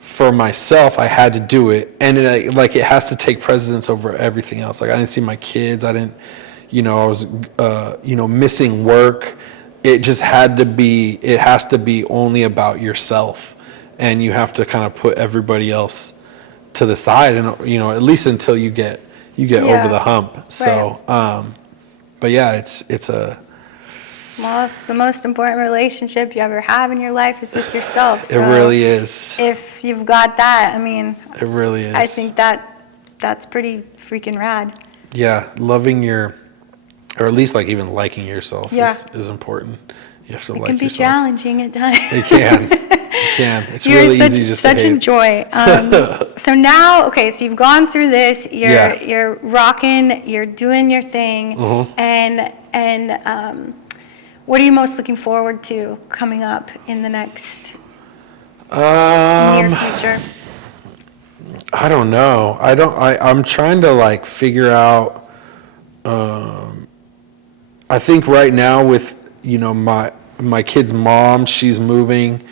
for myself I had to do it, and it has to take precedence over everything else. Like, I didn't see my kids, I didn't, I was, missing work. It just had to be. It has to be only about yourself, and you have to kind of put everybody else to the side, and at least until you get over the hump. So, Right. But yeah, it's a. Well, the most important relationship you ever have in your life is with yourself. So it really is. If you've got that, I mean, It really is. I think that's pretty freaking rad. Yeah, loving or at least like even liking yourself Yeah. is important. You have to It like can be yourself. challenging at times. It can. It can. It's You're really easy just such to hate. a joy. So now, okay, so you've gone through this. You're rocking. You're doing your thing. Mm-hmm. And what are you most looking forward to coming up in the next near future? I don't know. I'm trying to like figure out. I think right now with my kid's mom, she's moving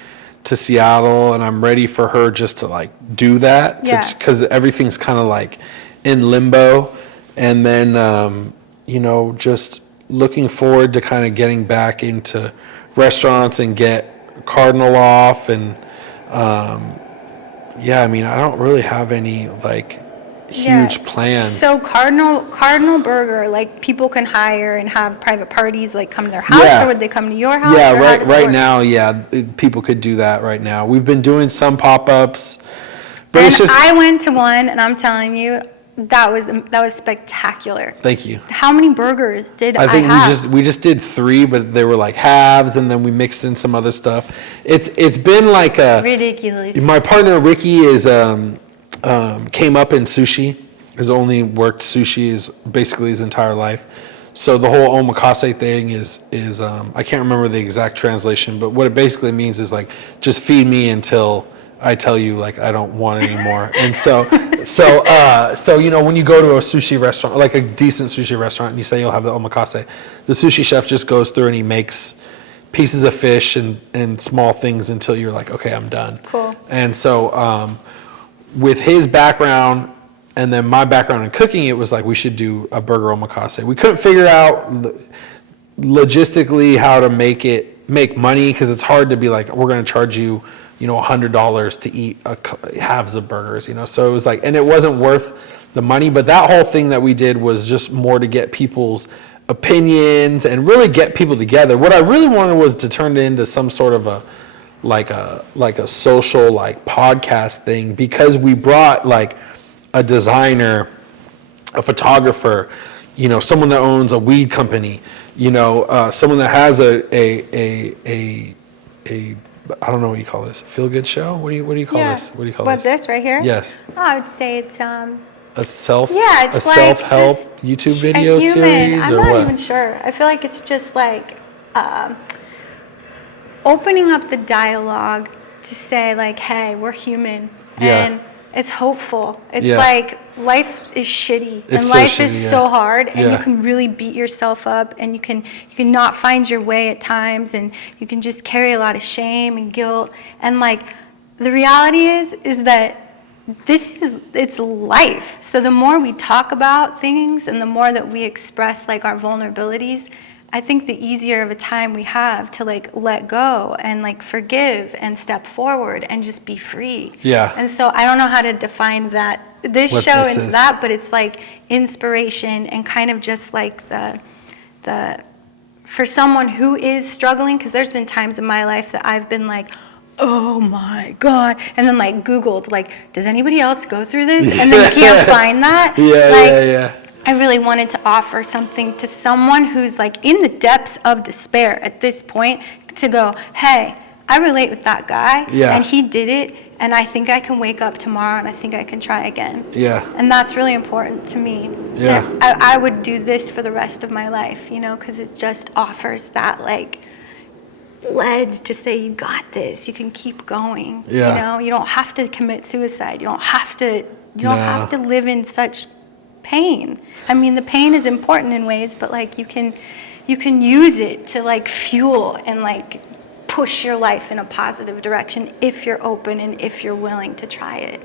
to Seattle, and I'm ready for her just to like do that. Yeah. Because everything's kind of like in limbo, and then just looking forward to kind of getting back into restaurants and get Cardinal off, and I mean, I don't really have any like huge plans. So Cardinal Burger, like people can hire and have private parties, like come to their house, or would they come to your house? Yeah, or how does it right work? now, people could do that right now. We've been doing some pop-ups, but And it's just. I went to one, and I'm telling you, that was spectacular. Thank you. How many burgers did I think have? we just did 3, but they were like halves, and then we mixed in some other stuff. It's been like a Ridiculous. My partner Ricky is came up in sushi. Has only worked sushi is basically his entire life. So the whole omakase thing is I can't remember the exact translation, but what it basically means is like just feed me until I tell you like I don't want it anymore. And so when you go to a sushi restaurant, like a decent sushi restaurant, and you say you'll have the omakase, the sushi chef just goes through and he makes pieces of fish and small things until you're like, okay, I'm done. Cool. And so with his background and then my background in cooking, it was like we should do a burger omakase. We couldn't figure out logistically how to make money, because it's hard to be like, we're going to charge you $100 to eat halves of burgers, so it was like, and it wasn't worth the money, but that whole thing that we did was just more to get people's opinions and really get people together. What I really wanted was to turn it into some sort of a social like podcast thing, because we brought like a designer, a photographer, someone that owns a weed company, someone that has a I don't know what you call this. Feel good show? What do you call this? What do you call this? This right here? Yes. Oh, I would say it's a it's like self-help just YouTube video a human. series, I'm or not what? even sure. I feel like it's just like opening up the dialogue to say like, hey, we're human, and it's hopeful. It's like life is shitty, and life is so hard, and you can really beat yourself up, and you can not find your way at times, and you can just carry a lot of shame and guilt. And like the reality is that it's life. So the more we talk about things and the more that we express like our vulnerabilities, I think the easier of a time we have to like let go and like forgive and step forward and just be free. Yeah. And so I don't know how to define that, this What show this into is. that, but it's like inspiration and kind of just like the for someone who is struggling, because there's been times in my life that I've been like, oh my God, and then like Googled like, does anybody else go through this? And then you can't find that. I really wanted to offer something to someone who's like in the depths of despair at this point, to go, hey, I relate with that guy, and he did it, and I think I can wake up tomorrow, and I think I can try again. And that's really important to me. I would do this for the rest of my life, because it just offers that like ledge to say, you got this, you can keep going. You don't have to commit suicide. You don't have to live in such pain. I mean, the pain is important in ways, but like you can use it to like fuel and like push your life in a positive direction if you're open and if you're willing to try it.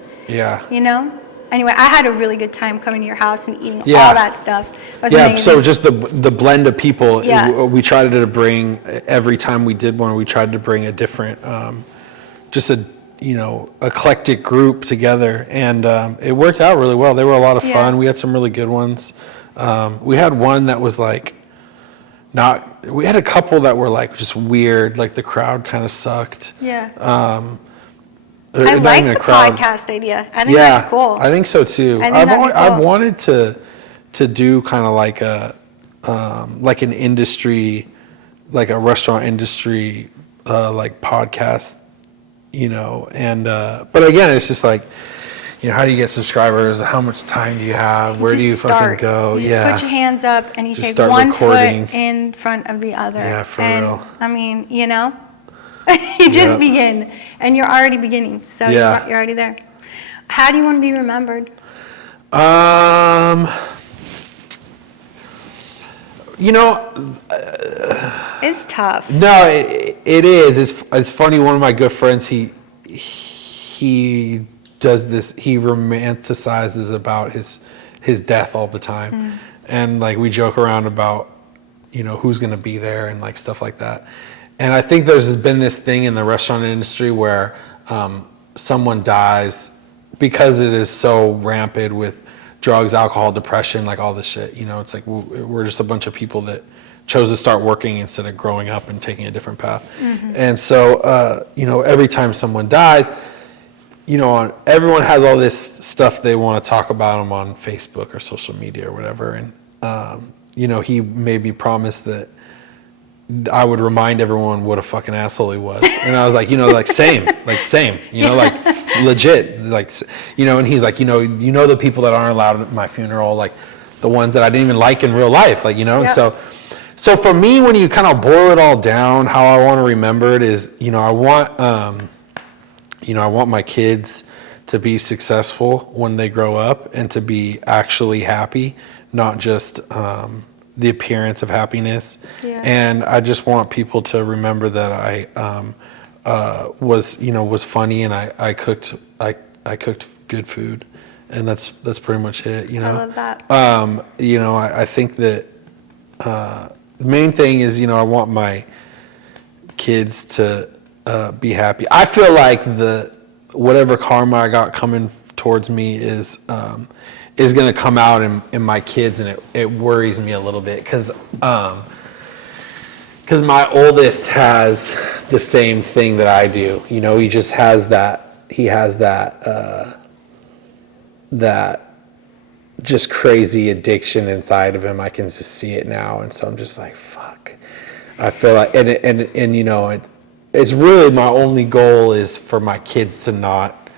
Anyway, I had a really good time coming to your house and eating all that stuff. It was amazing. So just the blend of people, we tried to bring, every time we did one, we tried to bring a different, just a eclectic group together, and it worked out really well. They were a lot of fun. We had some really good ones. We had one that was like we had a couple that were like just weird, like the crowd kind of sucked. I like the podcast idea. I think that's cool. I think so too. I've wanted to do kind of like like an industry, like a restaurant industry, like podcast, and but again, it's just like, how do you get subscribers? How much time do you have? Where do you fucking go? You just put your hands up and you take one foot in front of the other. Yeah, for real. I mean, you just begin, and you're already beginning, so you're already there. How do you want to be remembered? It's tough. No, it is. It's funny. One of my good friends, he does this. He romanticizes about his death all the time, and like we joke around about who's going to be there and like stuff like that. And I think there's been this thing in the restaurant industry where someone dies because it is so rampant with drugs, alcohol, depression, like all this shit. You know, it's like we're just a bunch of people that chose to start working instead of growing up and taking a different path. And so, you know, every time someone dies, you know, everyone has all this stuff they want to talk about them on Facebook or social media or whatever. And, you know, he made me promise that I would remind everyone what a fucking asshole he was. And I was like, you know, like same, you know, like legit, like, you know, and he's like, you know, the people that aren't allowed at my funeral, like the ones that I didn't even like in real life, like, you know, and so for me, when you kind of boil it all down, how I want to remember it is, you know, I want my kids to be successful when they grow up and to be actually happy, not just the appearance of happiness. Yeah. And I just want people to remember that I was funny and I cooked good food, and that's pretty much it. You know. I love that. You know, I think that the main thing is, you know, I want my kids to be happy. I feel like whatever karma I got coming towards me is going to come out in my kids, and it worries me a little bit because my oldest has the same thing that I do. You know, he just has that. He has that just crazy addiction inside of him. I can just see it now, and so I'm just like, fuck. I feel like, and you know, it's really my only goal is for my kids to not,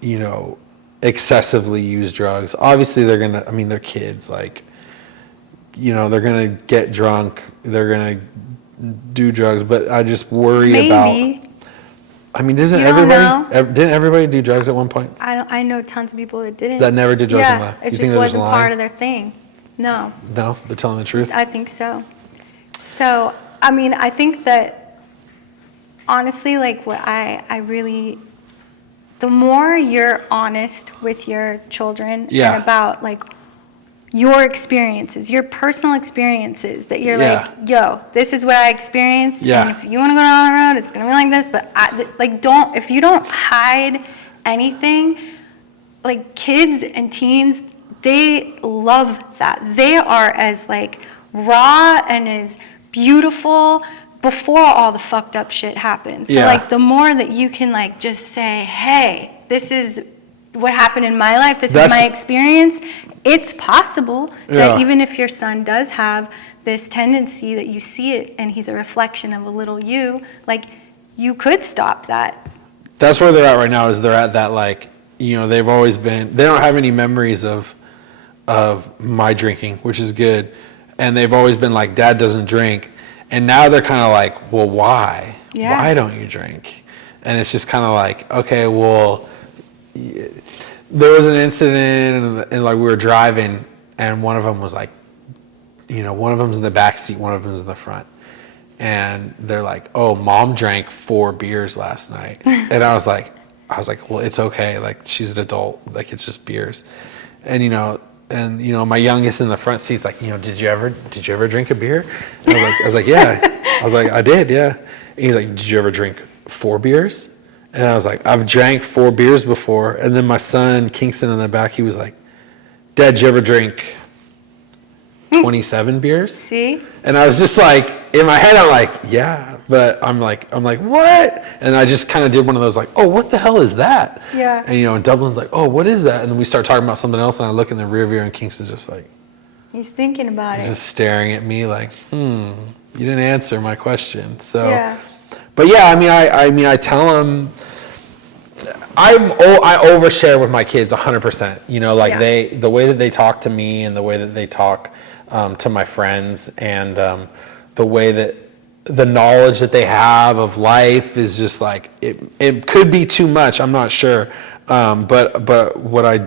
you know, excessively use drugs. Obviously, they're kids, like, you know, they're gonna get drunk, they're gonna do drugs, but I just worry about. I mean, didn't everybody do drugs at one point? I know tons of people that didn't. That never did drugs in Yeah, life. it just wasn't part of their thing. No. No, they're telling the truth. I think so. So, I mean, I think that, honestly, like, what I really, the more you're honest with your children and about, like, your experiences, your personal experiences, that you're like, yo, this is what I experienced, and if you want to go down the road, it's going to be like this, but if you don't hide anything, like, kids and teens, they love that. They are as, like, raw and as beautiful before all the fucked up shit happens. So, like, the more that you can, like, just say, hey, this is what happened in my life, this is my experience, it's possible that even if your son does have this tendency that you see it and he's a reflection of a little you, like, you could stop that. That's where they're at right now, is they're at that, like, you know, they don't have any memories of my drinking, which is good. And they've always been like, Dad doesn't drink. And now they're kind of like, well, why? Yeah. Why don't you drink? And it's just kind of like, okay, well, there was an incident and like we were driving and one of them was like, you know, one of them's in the back seat, one of them's in the front. And they're like, oh, Mom drank 4 beers last night. And I was like, well, it's okay. Like, she's an adult. Like, it's just beers. And, you know, my youngest in the front seat's like, you know, did you ever drink a beer? And I was like, yeah. I was like, I did, yeah. And he's like, did you ever drink 4 beers? And I was like, I've drank 4 beers before. And then my son, Kingston, in the back, he was like, Dad, did you ever drink 27 beers? See? And I was just like, in my head, I'm like, yeah. But I'm like, what? And I just kind of did one of those like, oh, what the hell is that? Yeah. And, you know, and Dublin's like, oh, what is that? And then we start talking about something else, and I look in the rear view, and Kingston's just like, he's thinking about it. Just staring at me like, you didn't answer my question. So, yeah. But yeah, I mean, I tell him, I overshare with my kids 100%. You know, like the way that they talk to me and the way that they talk to my friends and the way that the knowledge that they have of life is just like, it could be too much. I'm not sure. But what I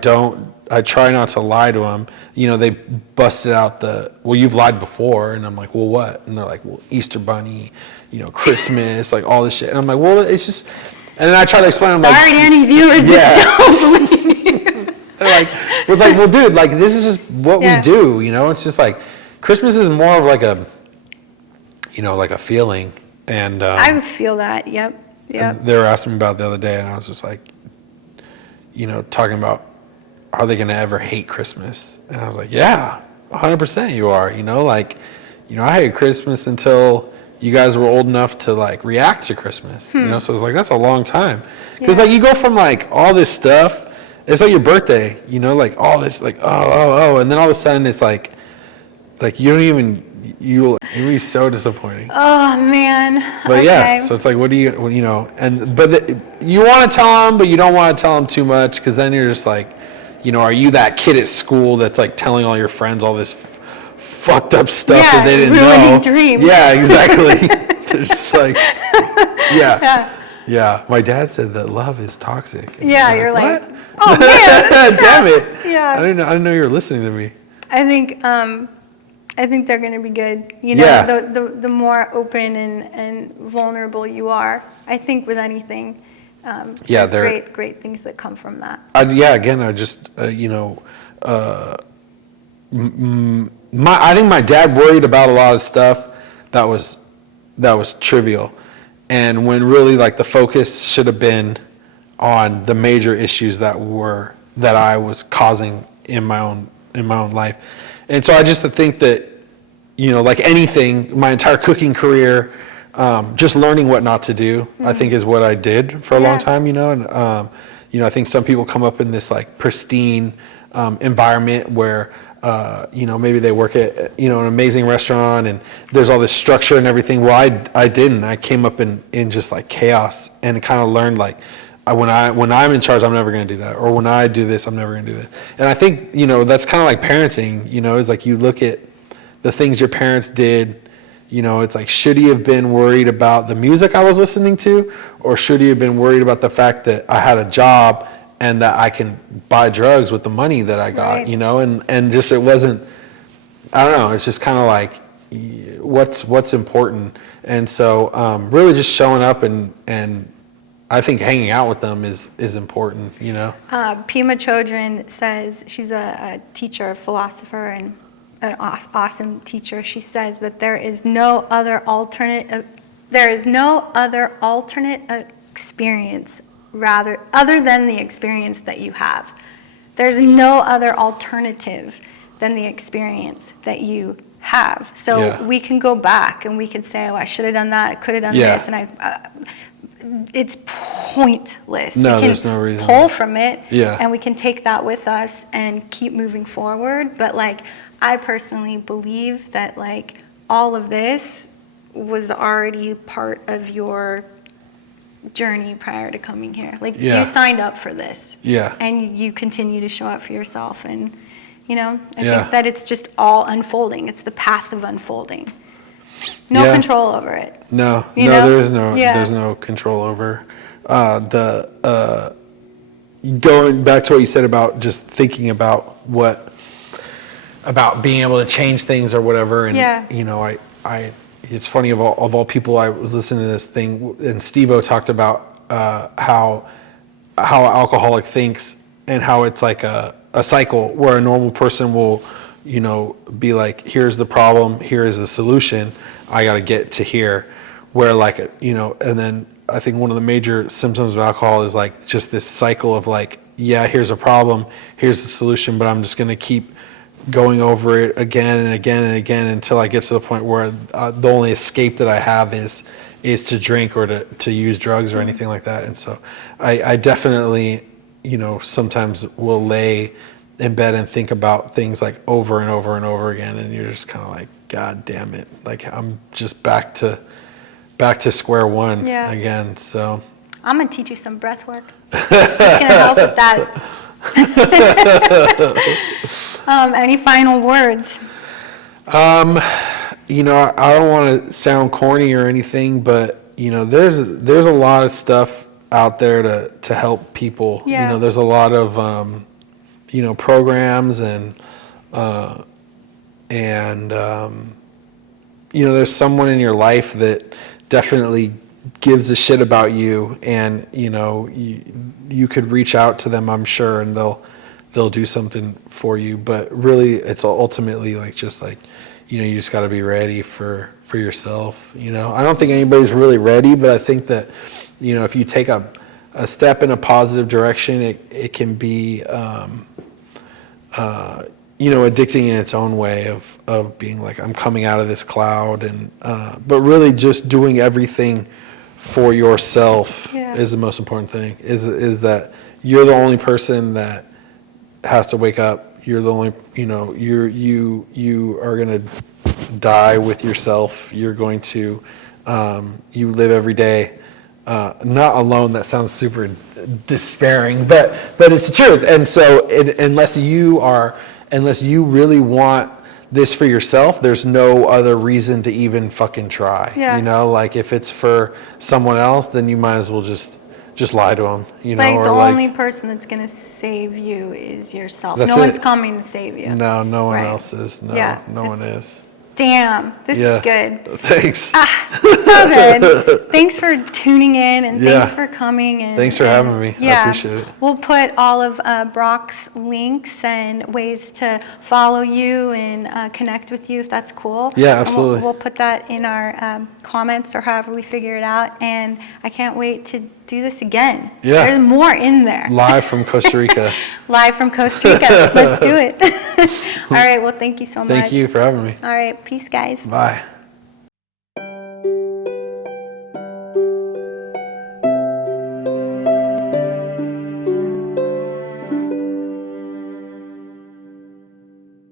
try not to lie to them. You know, they busted out well, you've lied before. And I'm like, well, what? And they're like, well, Easter Bunny, you know, Christmas, like all this shit. And I'm like, well, it's just, and then I try to explain. I'm sorry to any viewers that don't believe you. They're like, it's like, well, dude, like, this is just what we do, you know? It's just like, Christmas is more of like a, you know, like a feeling. And I feel that, yep. They were asking me about it the other day, and I was just like, you know, talking about are they going to ever hate Christmas? And I was like, yeah, 100% you are, like, I hated Christmas until you guys were old enough to like react to Christmas, so it's like, that's a long time. Because like you go from like all this stuff, it's like your birthday, like all this, like, oh, and then all of a sudden it's like you don't even, it would be so disappointing. Oh man. But yeah, so it's like, what do you, you want to tell them, but you don't want to tell them too much, because then you're just like, are you that kid at school that's like telling all your friends all this fucked up stuff that they didn't know? Dreams. Yeah, exactly. They're just like, yeah. My dad said that love is toxic. And you're like, what? Oh man, damn it. Yeah. I didn't know you were listening to me. I think they're going to be good. The more open and vulnerable you are, I think with anything, there's great things that come from that. Again, I just, I think my dad worried about a lot of stuff that was trivial, and when really like the focus should have been on the major issues that I was causing in my own life. And so I just think that, like anything, my entire cooking career, just learning what not to do, I think is what I did for a long time, and, I think some people come up in this like pristine environment where, maybe they work at, an amazing restaurant and there's all this structure and everything. Well, I didn't. I came up in just like chaos and kind of learned like, when I'm in charge, I'm never going to do that. Or when I do this, I'm never going to do that. And I think, that's kind of like parenting, is like you look at the things your parents did, it's like, should he have been worried about the music I was listening to? Or should he have been worried about the fact that I had a job and that I can buy drugs with the money that I got, and just, it wasn't, I don't know, it's just kind of like, what's important. And so really just showing up and I think hanging out with them is important, Pima Chodron says, she's a teacher, a philosopher, and an awesome teacher. She says that there is no other alternate experience other than the experience that you have. There's no other alternative than the experience that you have. So we can go back and we can say, oh, I should have done that, I could have done this, and it's pointless. No, we can there's no reason. Pull from it, and we can take that with us and keep moving forward. But like, I personally believe that like all of this was already part of your journey prior to coming here. Like you signed up for this, and you continue to show up for yourself. And I think that it's just all unfolding. It's the path of unfolding. No control over it. No, there's no control over going back to what you said about just thinking about about being able to change things or whatever. And I it's funny, of all people, I was listening to this thing and Steve-O talked about how alcoholic thinks and how it's like a cycle where a normal person will be like, here's the problem, here is the solution, I got to get to here. Where like, and then I think one of the major symptoms of alcohol is like just this cycle of like, here's a problem, here's the solution, but I'm just going to keep going over it again and again and again until I get to the point where the only escape that I have is to drink or to use drugs or anything like that. And so I definitely, sometimes will lay in bed and think about things like over and over and over again, and you're just kind of like, God damn it, like I'm just back to square one again. So I'm gonna teach you some breath work. It's gonna help with that. Any final words? I don't want to sound corny or anything, but there's a lot of stuff out there to help people. There's a lot of programs and there's someone in your life that definitely gives a shit about you, and you could reach out to them, I'm sure, and they'll do something for you. But really, it's ultimately like just like you just got to be ready for yourself. I don't think anybody's really ready, but I think that if you take a step in a positive direction, it can be addicting in its own way of being like, I'm coming out of this cloud, and but really just doing everything for yourself is the most important thing. Is that you're the only person that has to wake up. You're the only, you are going to die with yourself. You're going to, you live every day, not alone. That sounds super despairing, but it's the truth. And so unless you really want this for yourself, there's no other reason to even fucking try. Like if it's for someone else, then you might as well just lie to them, Like or the like, only person that's going to save you is yourself. That's No one's it. coming to save you. No one Right. else is. No, Yeah, no one it's- is. Damn, this is good. Thanks. So good. Thanks for tuning in, and Yeah. thanks for coming. And Thanks for having me. I Yeah, appreciate it. We'll put all of Brock's links and ways to follow you and connect with you if that's cool. Yeah, And absolutely. we'll put that in our comments or however we figure it out. And I can't wait to do this again. Yeah. There's more in there. Live from Costa Rica. Live from Costa Rica. Let's do it. All right. Well, thank you so much. Thank you for having me. All right. Peace, guys. Bye.